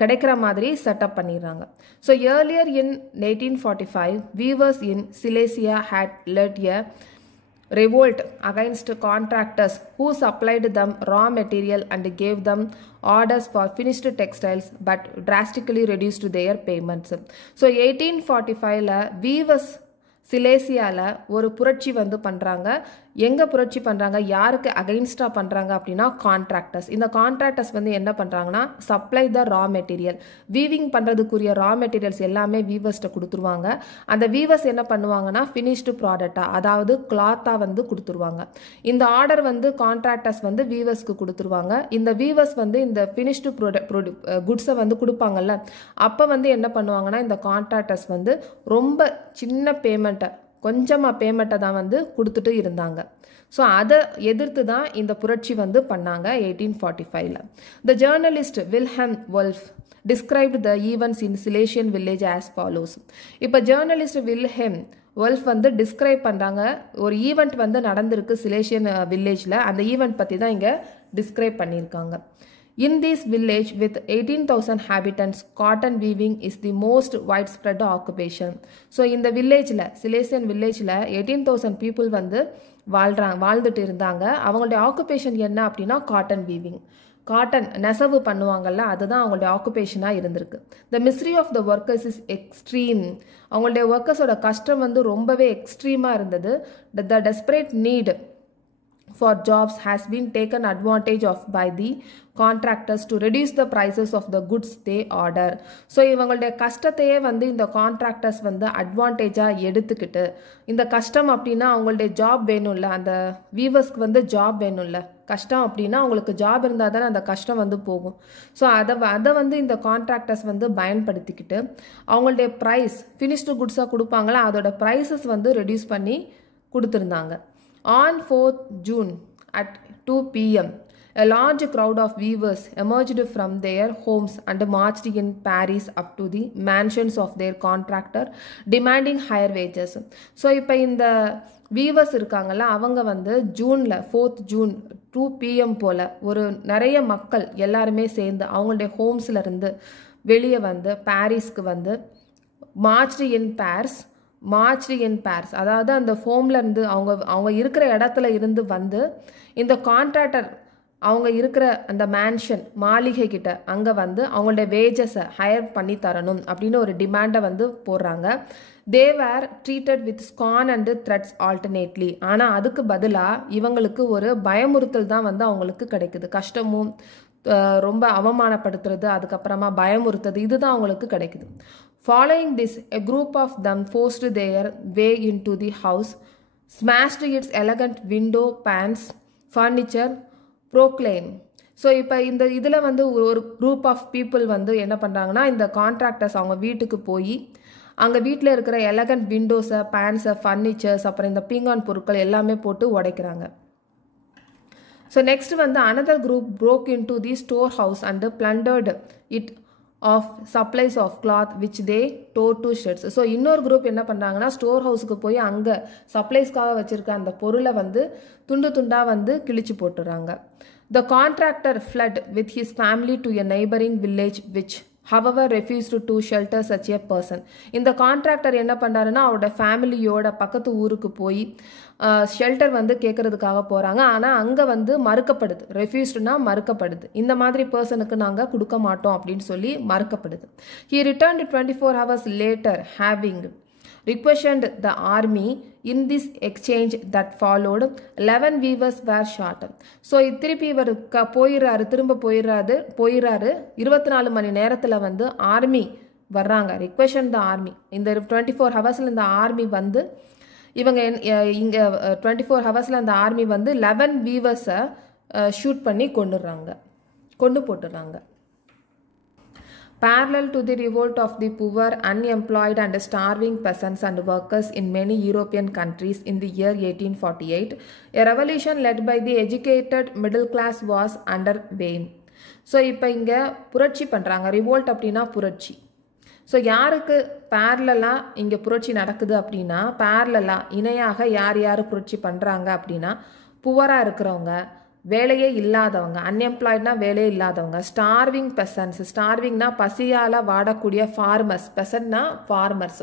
கிடைக்கிற மாதிரி செட்டப் பண்ணிடுறாங்க. So earlier in 1845 weavers in Silesia had led a revolt against contractors who supplied them raw material and gave them orders for finished textiles but drastically reduced their payments. So 1845ல weavers சிலேசியாவில் ஒரு புரட்சி வந்து பண்ணுறாங்க. எங்கே புரட்சி பண்ணுறாங்க, யாருக்கு அகைன்ஸ்டாக பண்ணுறாங்க அப்படின்னா கான்ட்ராக்டர்ஸ். இந்த கான்ட்ராக்டர்ஸ் வந்து என்ன பண்ணுறாங்கன்னா supply the raw material, weaving பண்ணுறதுக்குரிய ரா மெட்டீரியல்ஸ் எல்லாமே வீவர்ஸ்ட்டை கொடுத்துருவாங்க. அந்த வீவர்ஸ் என்ன பண்ணுவாங்கன்னா ஃபினிஷ்டு ப்ராடக்டாக, அதாவது கிளாத்தாக வந்து கொடுத்துருவாங்க. இந்த ஆர்டர் வந்து கான்ட்ராக்டர்ஸ் வந்து வீவர்ஸ்க்கு கொடுத்துருவாங்க. இந்த வீவர்ஸ் வந்து இந்த ஃபினிஷ்டு குட்ஸை வந்து கொடுப்பாங்கல்ல, அப்போ வந்து என்ன பண்ணுவாங்கன்னா இந்த கான்ட்ராக்டர்ஸ் வந்து ரொம்ப சின்ன கொஞ்சமாக பேமெண்ட்டை தான் வந்து கொடுத்துட்டு இருந்தாங்க. ஸோ அதை எதிர்த்து தான் இந்த புரட்சி வந்து பண்ணாங்க 1845ல. The journalist Wilhelm Wolff described the events in Silesian village as follows. இப்போ ஜேர்னலிஸ்ட் வில்ஹெம் வொல்ஃப் வந்து டிஸ்கிரைப் பண்ணுறாங்க. ஒரு ஈவெண்ட் வந்து நடந்திருக்கு சிலேஷியன் வில்லேஜில், அந்த ஈவெண்ட் பற்றி தான் இங்கே டிஸ்கிரைப் பண்ணியிருக்காங்க. In this village with 18,000 inhabitants, cotton weaving is the most widespread occupation. So இந்த வில்லேஜில், சிலேசியன் வில்லேஜில் 18,000 people வந்து வாழ்ந்துட்டு இருந்தாங்க. அவங்களுடைய ஆக்குபேஷன் என்ன அப்படின்னா காட்டன் வீவிங், காட்டன் நெசவு பண்ணுவாங்கல்ல, அதுதான் அவங்களுடைய ஆக்குபேஷனாக இருந்திருக்கு. The misery of the workers is extreme. அவங்களுடைய ஒர்க்கர்ஸோட கஷ்டம் வந்து ரொம்பவே எக்ஸ்ட்ரீமாக இருந்தது. The desperate need for jobs has been taken advantage of by the contractors to reduce the prices of the goods they order. So இவங்களுடைய கஷ்டத்தையே வந்து இந்த கான்ட்ராக்டர்ஸ் வந்து அட்வான்டேஜாக எடுத்துக்கிட்டு, இந்த கஷ்டம் அப்படின்னா அவங்களுடைய ஜாப் வேணும்ல, அந்த வீவர்ஸ்க்கு வந்து ஜாப் வேணும்ல, கஷ்டம் அப்படின்னா அவங்களுக்கு ஜாப் இருந்தால் தானே அந்த கஷ்டம் வந்து போகும். ஸோ அதை வந்து இந்த கான்ட்ராக்டர்ஸ் வந்து பயன்படுத்திக்கிட்டு அவங்களுடைய ப்ரைஸ் ஃபினிஷ்டு குட்ஸாக கொடுப்பாங்களா, அதோட ப்ரைஸஸ் வந்து ரெடியூஸ் பண்ணி கொடுத்துருந்தாங்க. On 4th June at 2 p.m., a large crowd of weavers emerged from their homes and marched in Paris up to the mansions of their contractor, demanding higher wages. So இப்போ இந்த viewers இருக்காங்கல்ல, அவங்க வந்து ஜூனில் 4th June 2 p.m. போல் ஒரு நிறைய மக்கள் எல்லாருமே சேர்ந்து அவங்களுடைய ஹோம்ஸ்லேருந்து வெளியே வந்து பாரிஸ்க்கு வந்து மார்ச்டு இன் பேர்ஸ், அதாவது அந்த ஹோம்லேருந்து அவங்க இருக்கிற இடத்துல இருந்து வந்து இந்த கான்ட்ராக்டர் அவங்க இருக்கிற அந்த மேன்ஷன் மாளிகை கிட்ட அங்கே வந்து அவங்களுடைய வேஜஸை ஹையர் பண்ணி தரணும் அப்படின்னு ஒரு டிமாண்டை வந்து போடுறாங்க. They were treated with scorn and threats alternately. ஆனால் அதுக்கு பதிலாக இவங்களுக்கு ஒரு பயமுறுத்தல் தான் வந்து அவங்களுக்கு கிடைக்குது. கஷ்டமும் ரொம்ப அவமானப்படுத்துறது, அதுக்கப்புறமா பயமுறுத்துறது, இதுதான் அவங்களுக்கு கிடைக்குது. Following this, a group of them forced their way into the house, smashed its elegant window panes, furniture, proclaim. So இப்போ இந்த இதில் வந்து ஒரு குரூப் ஆஃப் பீப்புள் வந்து என்ன பண்ணுறாங்கன்னா, இந்த கான்ட்ராக்டர்ஸ் அவங்க வீட்டுக்கு போய் அங்கே வீட்டில் இருக்கிற எலகண்ட் விண்டோஸை, பேன்ஸை, ஃபர்னிச்சர்ஸ், அப்புறம் இந்த பீங்கான் பொருட்கள் எல்லாமே போட்டு உடைக்கிறாங்க. ஸோ நெக்ஸ்ட் வந்து another group broke into the storehouse and plundered it of supplies of cloth which they tore to shreds. So இன்னொரு குரூப் என்ன பண்ணுறாங்கன்னா, ஸ்டோர் ஹவுஸுக்கு போய் அங்கே சப்ளைஸ்க்காக வச்சுருக்க அந்த பொருளை வந்து துண்டு துண்டாக வந்து கிழிச்சு போட்டுறாங்க. The contractor fled with his family to a neighboring village which however refused to shelter such a person. இந்த கான்ட்ராக்டர் என்ன பண்ணுறாருன்னா அவரோட ஃபேமிலியோட பக்கத்து ஊருக்கு போய் ஷெல்டர் வந்து கேட்கறதுக்காக போகிறாங்க. ஆனால் அங்கே வந்து மறுக்கப்படுது. ரெஃப்யூஸ்டுனா மறுக்கப்படுது. இந்த மாதிரி பர்சனுக்கு நாங்கள் கொடுக்க மாட்டோம் அப்படின்னு சொல்லி மறுக்கப்படுது. He returned 24 hours later having requestioned the army. In this exchange that followed 11 weavers were shot. So திருப்பி இவர் திரும்ப போயிடுறாரு 24 மணி நேரத்தில் வந்து ஆர்மி வர்றாங்க. ரிக்வெஷன் த ஆர்மி. இந்த 24 ஹவர்ஸில் இந்த ஆர்மி வந்து இவங்க இங்கே 24 ஹவர்ஸில் அந்த ஆர்மி வந்து 11 வீவர்ஸை ஷூட் பண்ணி கொண்டு போட்டுடுறாங்க. Parallel to the revolt of the poor, unemployed and starving peasants and workers in many European countries in the year 1848, a revolution led by the educated middle class was underway. So இப்போ இங்கே புரட்சி பண்ணுறாங்க. Revolt அப்படின்னா புரட்சி. So யாருக்கு பேரலாக இங்கே புரட்சி நடக்குது அப்படின்னா, பேரலாக இணையாக யார் புரட்சி பண்ணுறாங்க அப்படின்னா, புவராக இருக்கிறவங்க, வேலையே இல்லாதவங்க, அன்எம்ப்ளாய்ட்னா வேலையே இல்லாதவங்க, ஸ்டார்விங் பெசன்ஸ், ஸ்டார்விங்னா பசியால் வாடக்கூடிய ஃபார்மர்ஸ், பெசன்ட்னா ஃபார்மர்ஸ்,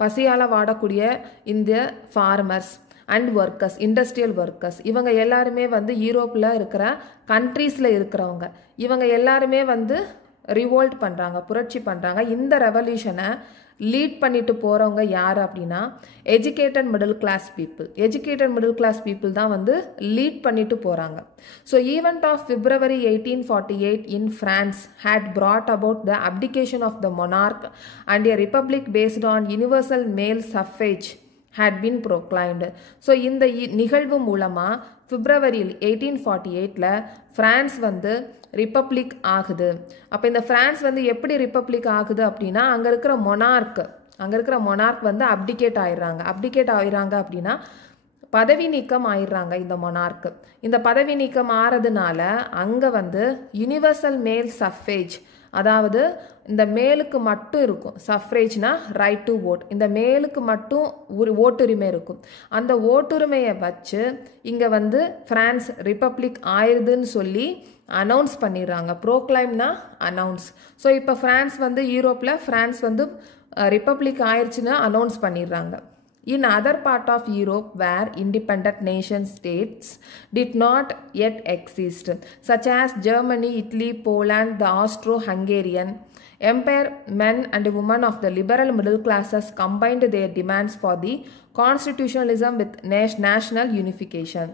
பசியால் வாடக்கூடிய இந்த farmers and workers, industrial workers, இவங்க எல்லாருமே வந்து யூரோப்பில் இருக்கிற கண்ட்ரீஸில் இருக்கிறவங்க, இவங்க எல்லாருமே வந்து ரிவோல்ட் பண்ணுறாங்க, புரட்சி பண்ணுறாங்க. இந்த ரெவல்யூஷனை லீட் பண்ணிட்டு போகிறவங்க யார் அப்படின்னா educated middle class people. Educated middle class people தான் வந்து லீட் பண்ணிட்டு போகிறாங்க. So event of February 1848 in France had brought about the abdication of the monarch and a republic based on universal male suffrage had been proclaimed. So இந்த நிகழ்வு மூலமாக February 1848 France வந்து republic ஆகுது. அப்போ இந்த ஃப்ரான்ஸ் வந்து எப்படி ரிப்பப்ளிக் ஆகுது அப்படின்னா, அங்கே இருக்கிற மொனார்க் வந்து அப்டிகேட் ஆயிடுறாங்க அப்படின்னா பதவி நீக்கம் ஆயிடுறாங்க இந்த மொனார்க்கு. இந்த பதவி நீக்கம் ஆறதுனால அங்கே வந்து யுனிவர்சல் மேல் சஃப்ரேஜ், அதாவது இந்த மேலுக்கு மட்டும் இருக்கும். சஃப்ரேஜ்னா ரைட் டு ஓட். இந்த மேலுக்கு மட்டும் ஒரு ஓட்டுரிமை இருக்கும். அந்த ஓட்டுரிமையை வச்சு இங்கே வந்து ஃப்ரான்ஸ் ரிப்பப்ளிக் ஆயிடுதுன்னு சொல்லி அனௌன்ஸ் பண்ணிடுறாங்க. ப்ரோக்ளைம்னா அனௌன்ஸ். ஸோ இப்போ ஃப்ரான்ஸ் வந்து யூரோப்பில் ஃப்ரான்ஸ் வந்து ரிப்பப்ளிக் ஆயிடுச்சுன்னு அனௌன்ஸ் பண்ணிடுறாங்க. In other part of Europe where independent nation states did not yet exist, such as Germany, Italy, Poland, the Austro-Hungarian Empire, men and women of the liberal middle classes combined their demands for the constitutionalism with national unification.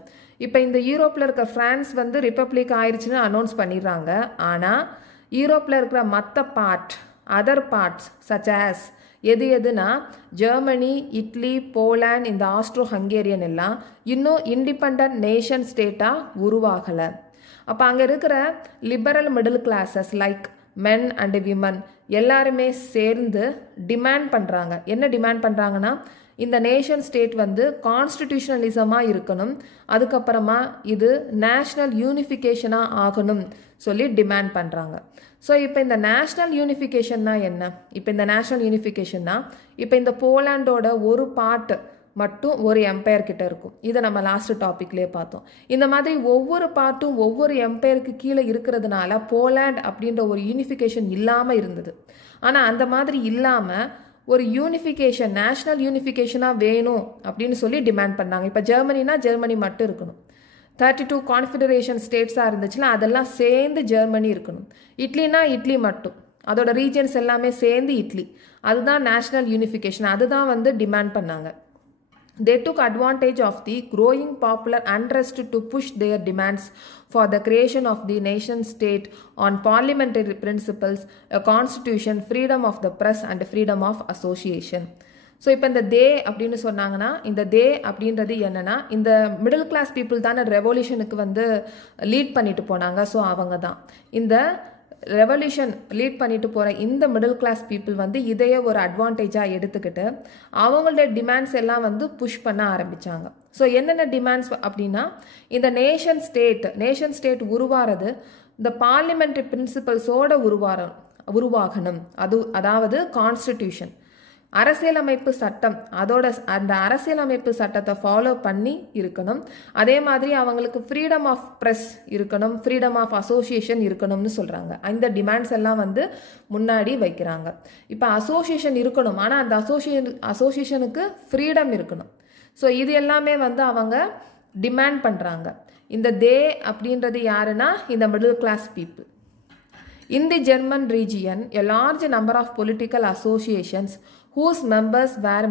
இப்போ இந்த யூரோப்பில் இருக்கிற France வந்து republic ஆயிடுச்சுன்னு announce பண்ணிடுறாங்க. ஆனால் யூரோப்பில் இருக்கிற மற்ற அதர் பார்ட்ஸ் சச் ஆஸ் எதுனா ஜெர்மனி, இட்லி, போலாண்ட், இந்த ஆஸ்ட்ரோ ஹங்கேரியன் எல்லாம் இன்னும் இண்டிபெண்ட் நேஷன் ஸ்டேட்டாக உருவாகலை. அப்போ அங்கே இருக்கிற liberal middle classes like men and women எல்லாருமே சேர்ந்து டிமாண்ட் பண்ணுறாங்க. என்ன டிமாண்ட் பண்ணுறாங்கன்னா, இந்த நேஷன் ஸ்டேட் வந்து கான்ஸ்டிடியூஷனலிசமாக இருக்கணும், அதுக்கப்புறமா இது நேஷ்னல் யூனிஃபிகேஷனாக ஆகணும் சொல்லி டிமாண்ட் பண்ணுறாங்க. ஸோ இப்போ இந்த நேஷ்னல் யூனிஃபிகேஷன்னா என்ன? இப்போ இந்த நேஷ்னல் யூனிஃபிகேஷன்னா இப்போ இந்த போலாண்டோட ஒரு பார்ட் மட்டும் ஒரு எம்பையர் கிட்ட இருக்கும். இதை நம்ம லாஸ்ட் டாபிக்லேயே பார்த்தோம். இந்த மாதிரி ஒவ்வொரு பார்ட்டும் ஒவ்வொரு எம்பையருக்கு கீழே இருக்கிறதுனால போலாண்ட் அப்படின்ற ஒரு யூனிஃபிகேஷன் இல்லாமல் இருந்தது. ஆனால் அந்த மாதிரி இல்லாமல் ஒரு யூனிஃபிகேஷன், நேஷ்னல் யூனிஃபிகேஷனாக வேணும் அப்படின்னு சொல்லி டிமாண்ட் பண்ணாங்க. இப்போ ஜெர்மனினா ஜெர்மனி மட்டும் இருக்கணும். 32 கான்ஃபெடரேஷன் ஸ்டேட்ஸாக இருந்துச்சுன்னா அதெல்லாம் சேர்ந்து ஜெர்மனி இருக்கணும். இட்லினா இட்லி மட்டும், அதோட ரீஜன்ஸ் எல்லாமே சேர்ந்து இட்லி, அதுதான் நேஷ்னல் யூனிஃபிகேஷன். அதுதான் வந்து டிமாண்ட் பண்ணாங்க. They took advantage of the growing popular unrest to push their demands for the creation of the nation state on parliamentary principles, a constitution, freedom of the press and freedom of association. So இப்போ இந்த தே அப்படின்னு சொன்னாங்கன்னா, இந்த தே அப்படின்றது என்னென்னா, இந்த middle class people தானே ரெவல்யூஷனுக்கு வந்து லீட் பண்ணிட்டு போனாங்க. ஸோ அவங்க தான் இந்த ரெவல்யூஷன் லீட் பண்ணிட்டு போகிற இந்த மிடில் கிளாஸ் பீப்புள் வந்து இதையே ஒரு அட்வான்டேஜாக எடுத்துக்கிட்டு அவங்களோட டிமாண்ட்ஸ் எல்லாம் வந்து புஷ் பண்ண ஆரம்பித்தாங்க. ஸோ என்னென்ன டிமாண்ட்ஸ் அப்படின்னா, இந்த நேஷன் ஸ்டேட் உருவாகிறது இந்த பார்லிமெண்ட்ரி பிரின்சிபல்ஸோட உருவாகணும். அதாவது கான்ஸ்டிடியூஷன், அரசியலமைப்பு சட்டம் அந்த அரசியலமைப்பு சட்டத்தை ஃபாலோ பண்ணி இருக்கணும். அதே மாதிரி அவங்களுக்கு ஃப்ரீடம் ஆஃப் ப்ரெஸ் இருக்கணும், ஃப்ரீடம் ஆஃப் அசோசியேஷன் இருக்கணும்னு சொல்கிறாங்க. இந்த டிமாண்ட்ஸ் எல்லாம் வந்து முன்னாடி வைக்கிறாங்க. இப்போ அசோசியேஷன் இருக்கணும், ஆனால் அந்த அசோசியேஷனுக்கு ஃப்ரீடம் இருக்கணும். ஸோ இது எல்லாமே வந்து அவங்க டிமாண்ட் பண்ணுறாங்க. இந்த தே அப்படின்றது யாருன்னா இந்த middle class people. In the German region, a large number of political associations whose members were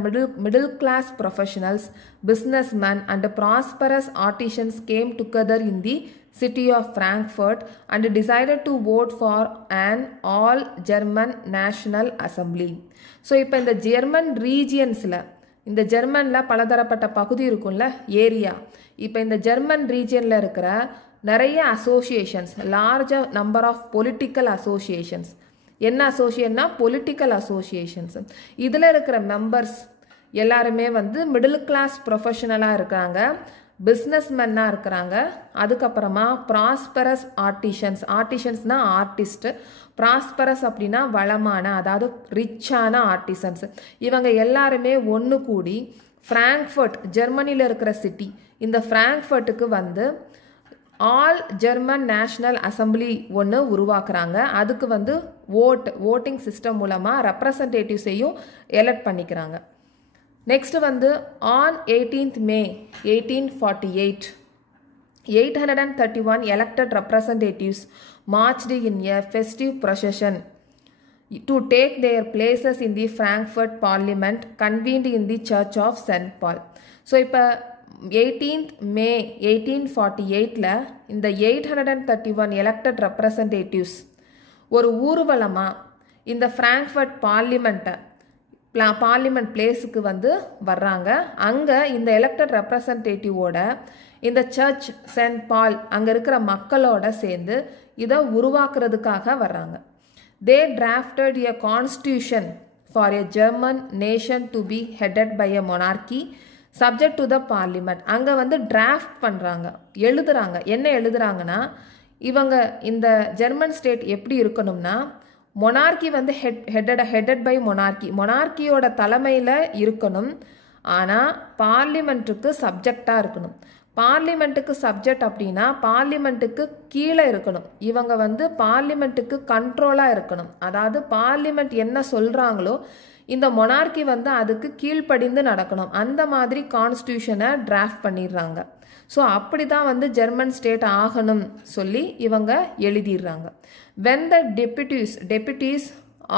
middle class professionals, businessmen and prosperous artisans came together in the city of Frankfurt and decided to vote for an all German National Assembly. So இப்போ இந்த German ரீஜியன்ஸில், இந்த ஜெர்மனில் பலதரப்பட்ட பகுதி இருக்கும்ல, area, இப்போ இந்த German ரீஜியனில் இருக்கிற நிறைய associations, large number of political associations. என்ன அசோசியேஷன்னா பொலிட்டிக்கல் அசோசியேஷன்ஸ். இதில் இருக்கிற மெம்பர்ஸ் எல்லாருமே வந்து மிடில் கிளாஸ் ப்ரொஃபஷனலாக இருக்காங்க, பிஸ்னஸ்மென்னாக இருக்கிறாங்க. அதுக்கப்புறமா ப்ராஸ்பரஸ் ஆர்டிஷன்ஸ்னால் ஆர்டிஸ்ட், ப்ராஸ்பரஸ் அப்படின்னா வளமான, அதாவது ரிச்சான ஆர்டிசன்ஸ். இவங்க எல்லாருமே ஒன்று கூடி ஃப்ராங்க்ஃபர்ட், ஜெர்மனியில் இருக்கிற சிட்டி, இந்த ஃப்ராங்க்ஃபர்ட்டுக்கு வந்து ஆல் ஜெர்மன் நேஷ்னல் அசம்பிளி ஒன்று உருவாக்குறாங்க. அதுக்கு வந்து ஓட்டிங் சிஸ்டம் மூலமாக ரெப்ரசன்டேட்டிவ்ஸையும் எலெக்ட் பண்ணிக்கிறாங்க. நெக்ஸ்ட் வந்து on 18th May 1848, 831 elected representatives marched in a festive procession to take their places in the Frankfurt Parliament convened in the Church of St. Paul. So இப்போ 18th May 1848 இந்த 831 elected representatives ஒரு ஊர்வலமாக இந்த Frankfurt parliament பிளேஸுக்கு வந்து வர்றாங்க. அங்கே இந்த elected ரெப்ரசன்டேட்டிவோட இந்த சர்ச் சென்ட் பால் அங்கே இருக்கிற மக்களோட சேர்ந்து இதை உருவாக்குறதுக்காக வர்றாங்க. They drafted a constitution for a German nation to be headed by a monarchy subject to the parliament. அங்கே வந்து டிராஃப்ட் பண்ணுறாங்க, எழுதுறாங்க. என்ன எழுதுறாங்கன்னா, இவங்க இந்த ஜெர்மன் ஸ்டேட் எப்படி இருக்கணும்னா, மொனார்கி வந்து ஹெடட் பை மொனார்கியோட தலைமையில் இருக்கணும், ஆனால் பார்லிமெண்ட்டுக்கு சப்ஜெக்டாக இருக்கணும். பார்லிமெண்ட்டுக்கு சப்ஜெக்ட் அப்படின்னா பார்லிமெண்ட்டுக்கு கீழே இருக்கணும். இவங்க வந்து பார்லிமெண்ட்டுக்கு கண்ட்ரோலாக இருக்கணும். அதாவது பார்லிமெண்ட் என்ன சொல்கிறாங்களோ இந்த மொனார்கி வந்து அதுக்கு கீழ்ப்படிந்து நடக்கணும். அந்த மாதிரி கான்ஸ்டியூஷனை டிராஃப்ட் பண்ணிடுறாங்க. ஸோ அப்படி தான் வந்து ஜெர்மன் ஸ்டேட் ஆகணும் சொல்லி இவங்க எழுதிடுறாங்க. when the deputies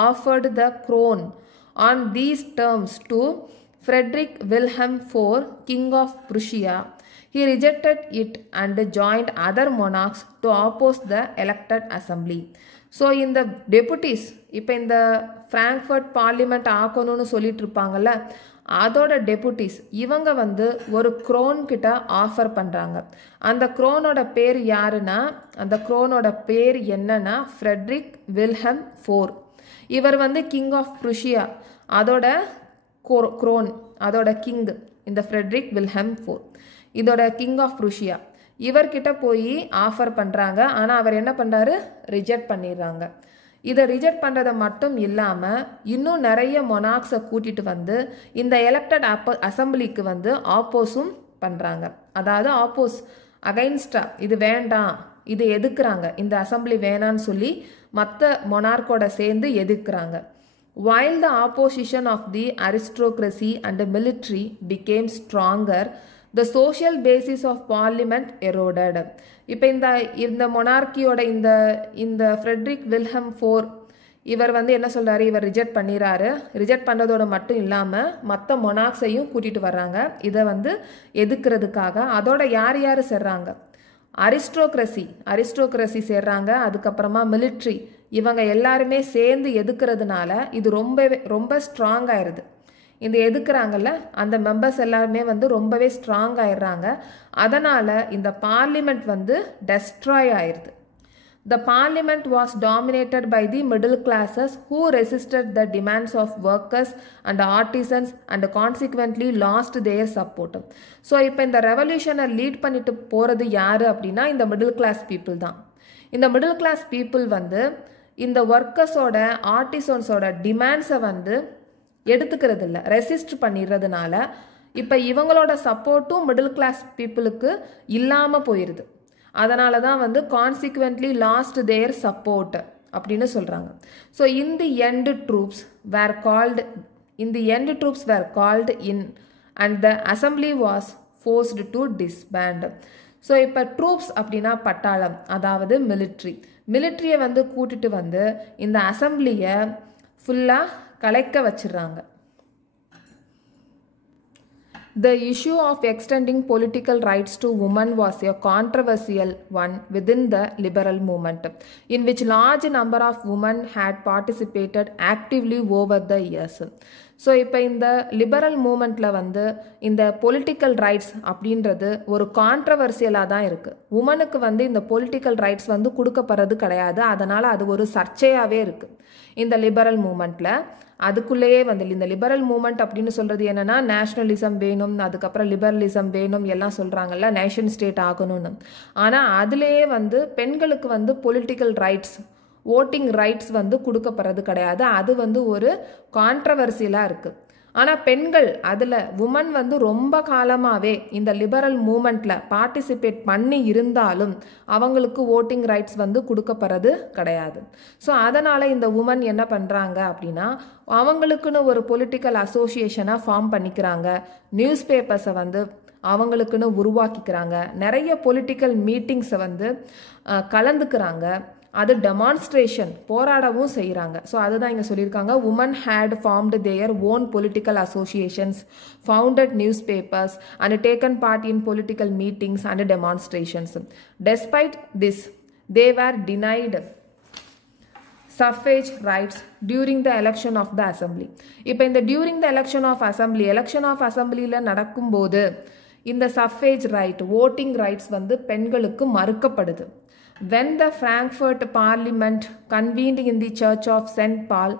offered the crown on these terms to Frederick Wilhelm IV, King of Prussia, he rejected it and joined other monarchs to oppose the elected assembly. So இந்த டெபுட்டிஸ், இப்போ இந்த Frankfurt parliament ஆக்கணும்னு சொல்லிட்டு இருப்பாங்கல்ல, அதோட டெபுட்டிஸ் இவங்க வந்து ஒரு grown கிட்ட ஆஃபர் பண்ணுறாங்க. அந்த க்ரோனோட பேர் யாருன்னா, அந்த க்ரோனோட பேர் என்னன்னா ஃப்ரெட்ரிக் வில்ஹெம் IV. இவர் வந்து கிங் ஆஃப் ப்ருஷியா, அதோட க்ரோன், அதோட கிங் இந்த ஃப்ரெட்ரிக் வில்ஹெம் IV, இதோட கிங் ஆஃப் ப்ருஷியா. இவர்கிட்ட போய் ஆஃபர் பண்ணுறாங்க. ஆனால் அவர் என்ன பண்ணுறாரு, ரிஜெக்ட் பண்ணிடுறாங்க. இதை ரிஜெக்ட் பண்ணுறதை மட்டும் இல்லாமல் இன்னும் நிறைய மொனார்க்ஸை கூட்டிகிட்டு வந்து இந்த எலெக்டட் அசம்பிளிக்கு வந்து ஆப்போஸும் பண்ணுறாங்க. அதாவது அகைன்ஸ்டாக இது வேண்டாம், இது எதிர்க்கிறாங்க, இந்த அசம்பிளி வேணான்னு சொல்லி மற்ற மொனார்க்கோட சேர்ந்து எதிர்க்கிறாங்க. While the opposition of the aristocracy and the military became stronger, the social basis of parliament eroded. இப்போ இந்த மொனார்கியோட இந்த ஃப்ரெட்ரிக் வில்ஹெம் IV இவர் வந்து என்ன சொல்கிறாரு, இவர் ரிஜெக்ட் பண்ணிடுறாரு. ரிஜெக்ட் பண்ணுறதோட மட்டும் இல்லாமல் மற்ற மொனார்க்ஸையும் கூட்டிகிட்டு வர்றாங்க இதை வந்து எதிர்க்கிறதுக்காக. அதோட யார் யார் சேர்றாங்க, அரிஸ்டோக்ரஸி சேர்றாங்க. அதுக்கப்புறமா மிலிட்ரி, இவங்க எல்லாருமே சேர்ந்து எதுக்கிறதுனால இது ரொம்ப ஸ்ட்ராங் ஆயிடுது. இந்த எதுக்குறாங்கல்ல அந்த மெம்பர்ஸ் எல்லாருமே வந்து ரொம்பவே ஸ்ட்ராங் ஆயிடுறாங்க. அதனால் இந்த பார்லிமெண்ட் வந்து டெஸ்ட்ராய் ஆயிடுது. The parliament was dominated by the middle classes who resisted the demands of workers and artisans and consequently lost their support. So இப்போ இந்த ரெவல்யூஷனை லீட் பண்ணிட்டு போகிறது யார் அப்படின்னா இந்த மிடில் கிளாஸ் பீப்புள் தான். இந்த மிடில் கிளாஸ் பீப்புள் வந்து இந்த ஒர்க்கர்ஸோட ஆர்டிசன்ஸோட டிமாண்ட்ஸை வந்து எடுத்துக்கிறது இல்லை, ரெசிஸ்ட் பண்ணிடுறதுனால இப்போ இவங்களோட சப்போர்ட்டும் மிடில் கிளாஸ் பீப்புளுக்கு இல்லாமல் போயிடுது. அதனால தான் வந்து கான்சிக்வென்ட்லி லாஸ்ட் தேர் சப்போர்ட் அப்படின்னு சொல்கிறாங்க. So in the end troops where called in and the assembly was forced to disband. So இப்போ ட்ரூப்ஸ் அப்படின்னா பட்டாளம், அதாவது மிலிட்ரியை வந்து கூட்டிட்டு வந்து இந்த அசம்பிளியை ஃபுல்லாக கலைக்க வச்சிடுறாங்க. The issue of extending political rights to women was a controversial one within the liberal movement, in which large number of women had participated actively over the years. So இப்போ இந்த லிபரல் மூமெண்ட்டில் வந்து இந்த பொலிட்டிக்கல் ரைட்ஸ் அப்படின்றது ஒரு கான்ட்ரவர்சியலாக தான் இருக்குது. உமனுக்கு வந்து இந்த பொலிட்டிக்கல் ரைட்ஸ் வந்து கொடுக்கப்படுறது கிடையாது. அதனால் அது ஒரு சர்ச்சையாகவே இருக்குது இந்த லிபரல் மூமெண்ட்டில். அதுக்குள்ளேயே வந்து இந்த லிபரல் மூமெண்ட் அப்படின்னு சொல்கிறது என்னென்னா நேஷ்னலிசம் வேணும், அதுக்கப்புறம் லிபரலிசம் வேணும் எல்லாம் சொல்கிறாங்கல்ல, நேஷன் ஸ்டேட் ஆகணும்னு. ஆனால் அதுலேயே வந்து பெண்களுக்கு வந்து பொலிட்டிக்கல் ரைட்ஸ், ஓட்டிங் ரைட்ஸ் வந்து கொடுக்கப்படுறது கிடையாது. அது வந்து ஒரு கான்ட்ரவர்சியலாக இருக்குது. ஆனால் பெண்கள் அதில் உமன் வந்து ரொம்ப காலமாகவே இந்த லிபரல் மூமெண்ட்டில் பார்ட்டிசிபேட் பண்ணி இருந்தாலும் அவங்களுக்கு ஓட்டிங் ரைட்ஸ் வந்து கொடுக்கப்படுறது கிடையாது. ஸோ அதனால் இந்த உமன் என்ன பண்ணுறாங்க அப்படின்னா அவங்களுக்குன்னு ஒரு பொலிட்டிக்கல் அசோசியேஷனாக ஃபார்ம் பண்ணிக்கிறாங்க, நியூஸ் பேப்பர்ஸை வந்து அவங்களுக்குன்னு உருவாக்கிக்கிறாங்க, நிறைய பொலிட்டிக்கல் மீட்டிங்ஸை வந்து கலந்துக்கிறாங்க, அது டெமான்ஸ்ட்ரேஷன் போராடவும் செய்கிறாங்க. ஸோ அதுதான் இங்கே சொல்லியிருக்காங்க, women had formed their own political associations, founded newspapers and taken part in political meetings and demonstrations. Despite this they were denied suffrage rights during the election of the assembly. இப்போ இந்த during the election of assemblyல நடக்கும்போது இந்த suffrage right, voting rights வந்து பெண்களுக்கு மறுக்கப்படுது. When the Frankfurt Parliament convened in the Church of St. Paul,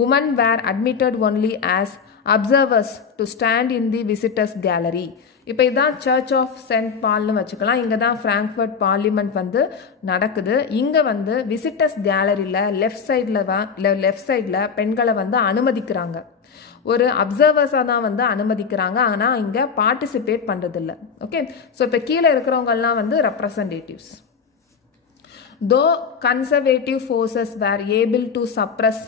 women were admitted only as observers to stand in the visitors gallery. இப்போ இதான் search of send பால்னு வச்சுக்கலாம். இங்கே தான் Frankfurt parliament வந்து நடக்குது. இங்கே வந்து விசிட்டர்ஸ் கேலரியில் லெஃப்ட் சைடில் பெண்களை வந்து அனுமதிக்கிறாங்க, ஒரு அப்சர்வர்ஸாக தான் வந்து அனுமதிக்கிறாங்க. ஆனால் இங்கே பார்ட்டிசிபேட் பண்ணுறதில்ல. ஓகே, ஸோ இப்போ கீழே இருக்கிறவங்கெல்லாம் வந்து representatives. Though conservative forces were able to suppress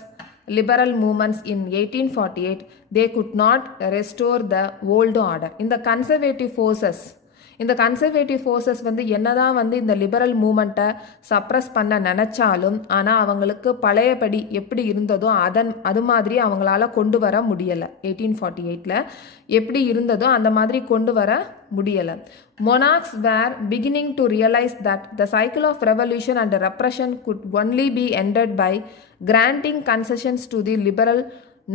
liberal movements in 1848, they could not restore the old order. இந்த கன்சர்வேட்டிவ் ஃபோர்ஸஸ் வந்து என்னதான் வந்து இந்த லிபரல் மூமெண்ட்டை சப்ரஸ் பண்ண நினச்சாலும் ஆனால் அவங்களுக்கு பழையபடி எப்படி இருந்ததோ அது மாதிரி அவங்களால கொண்டு வர முடியலை. 1848 எப்படி இருந்ததோ அந்த மாதிரி கொண்டு வர முடியலை. Monarchs were beginning to realize that the cycle of revolution and repression could only be ended by granting concessions to the liberal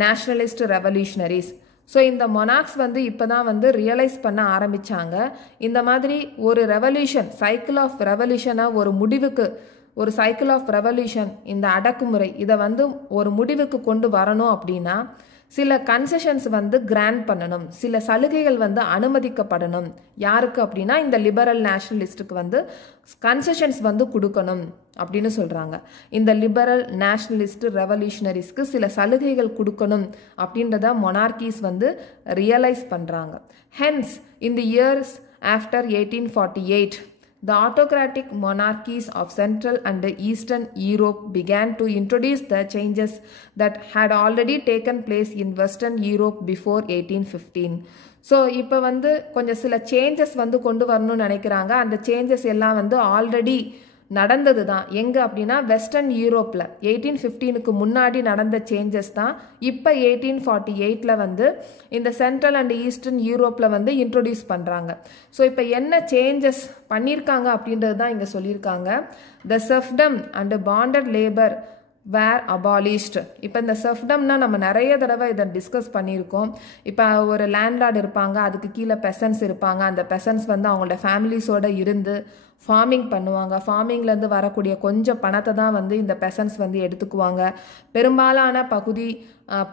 nationalist revolutionaries. So இந்த மொனாக்ஸ் வந்து இப்போ தான் வந்து ரியலைஸ் பண்ண ஆரம்பித்தாங்க, இந்த மாதிரி ஒரு ரெவல்யூஷன், சைக்கிள் ஆஃப் ரெவல்யூஷனை ஒரு சைக்கிள் ஆஃப் ரெவல்யூஷன், இந்த அடக்குமுறை இதை வந்து ஒரு முடிவுக்கு கொண்டு வரணும் அப்படின்னா சில கன்செஷன்ஸ் வந்து கிராண்ட் பண்ணணும், சில சலுகைகள் வந்து அனுமதிக்கப்படணும். யாருக்கு அப்படின்னா இந்த லிபரல் நேஷனலிஸ்ட்டுக்கு வந்து கன்செஷன்ஸ் வந்து கொடுக்கணும் அப்படின்னு சொல்கிறாங்க. இந்த லிபரல் நேஷனலிஸ்ட் ரெவல்யூஷனரிஸ்க்கு சில சலுகைகள் கொடுக்கணும் அப்படின்றத மொனார்கீஸ் வந்து ரியலைஸ் பண்ணுறாங்க. Hence in the years after 1848, the autocratic monarchies of Central and Eastern Europe began to introduce the changes that had already taken place in Western Europe before 1815. So இப்போ வந்து கொஞ்சம் சில சேஞ்சஸ் வந்து கொண்டு வரணும்னு நினைக்கிறாங்க. அந்த சேஞ்சஸ் எல்லாம் வந்து ஆல்ரெடி நடந்தது தான். எங்கே அப்படின்னா வெஸ்டர்ன் யூரோப்பில் 1815க்கு முன்னாடி நடந்த சேஞ்சஸ் தான் இப்போ 1848 வந்து இந்த சென்ட்ரல் அண்ட் ஈஸ்டர்ன் யூரோப்பில் வந்து இன்ட்ரொடியூஸ் பண்ணுறாங்க. ஸோ இப்போ என்ன சேஞ்சஸ் பண்ணியிருக்காங்க அப்படின்றது தான் இங்கே சொல்லியிருக்காங்க. The serfdom and bonded labour were abolished. இப்போ இந்த செஃப்டம்னா நம்ம நிறைய தடவை இதை டிஸ்கஸ் பண்ணியிருக்கோம். இப்போ ஒரு லேண்ட்லார்டு இருப்பாங்க, அதுக்கு கீழே பெசன்ஸ் இருப்பாங்க, அந்த பெசன்ஸ் வந்து அவங்களோட ஃபேமிலிஸோடு இருந்து ஃபார்மிங் பண்ணுவாங்க. ஃபார்மிங்லேருந்து வரக்கூடிய கொஞ்சம் பணத்தை தான் வந்து இந்த பெசன்ஸ் வந்து எடுத்துக்குவாங்க. பெரும்பாலான பகுதி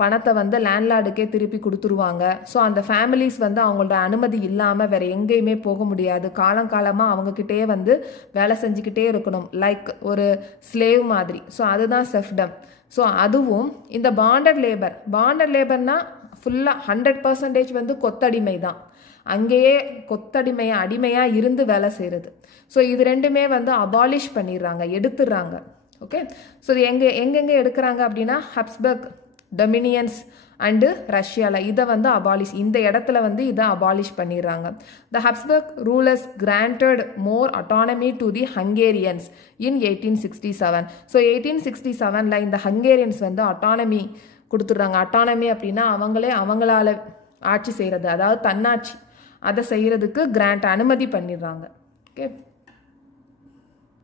பணத்தை வந்து லேண்ட்லார்டுக்கே திருப்பி கொடுத்துருவாங்க. ஸோ அந்த ஃபேமிலிஸ் வந்து அவங்களோட அனுமதி இல்லாமல் வேறு எங்கேயுமே போக முடியாது. காலங்காலமாக அவங்கக்கிட்டே வந்து வேலை செஞ்சுக்கிட்டே இருக்கணும், லைக் ஒரு ஸ்லேவ் மாதிரி. ஸோ அதுதான் செஃப்டம். ஸோ அதுவும் இந்த பாண்டட் லேபர்னால் ஃபுல்லாக 100% வந்து கொத்தடிமை தான். அங்கேயே அடிமையாக இருந்து வேலை செய்கிறது. ஸோ இது ரெண்டுமே வந்து அபாலிஷ் பண்ணிடுறாங்க, எடுத்துடுறாங்க. ஓகே, ஸோ இது எங்கெங்கே எடுக்கிறாங்க அப்படின்னா ஹப்ஸ்பர்க் டொமினியன்ஸ் அண்டு ரஷ்யாவில் இதை வந்து இந்த இடத்துல வந்து இதை அபாலிஷ் பண்ணிடுறாங்க. The Habsburg rulers granted more autonomy to the Hungarians in 1867. So 1867 இந்த ஹங்கேரியன்ஸ் வந்து அட்டானமி கொடுத்துட்றாங்க. அட்டானமி அப்படின்னா அவங்களால ஆட்சி செய்கிறது, அதாவது தன்னாட்சி, அதை செய்கிறதுக்கு அனுமதி பண்ணிடுறாங்க. ஓகே.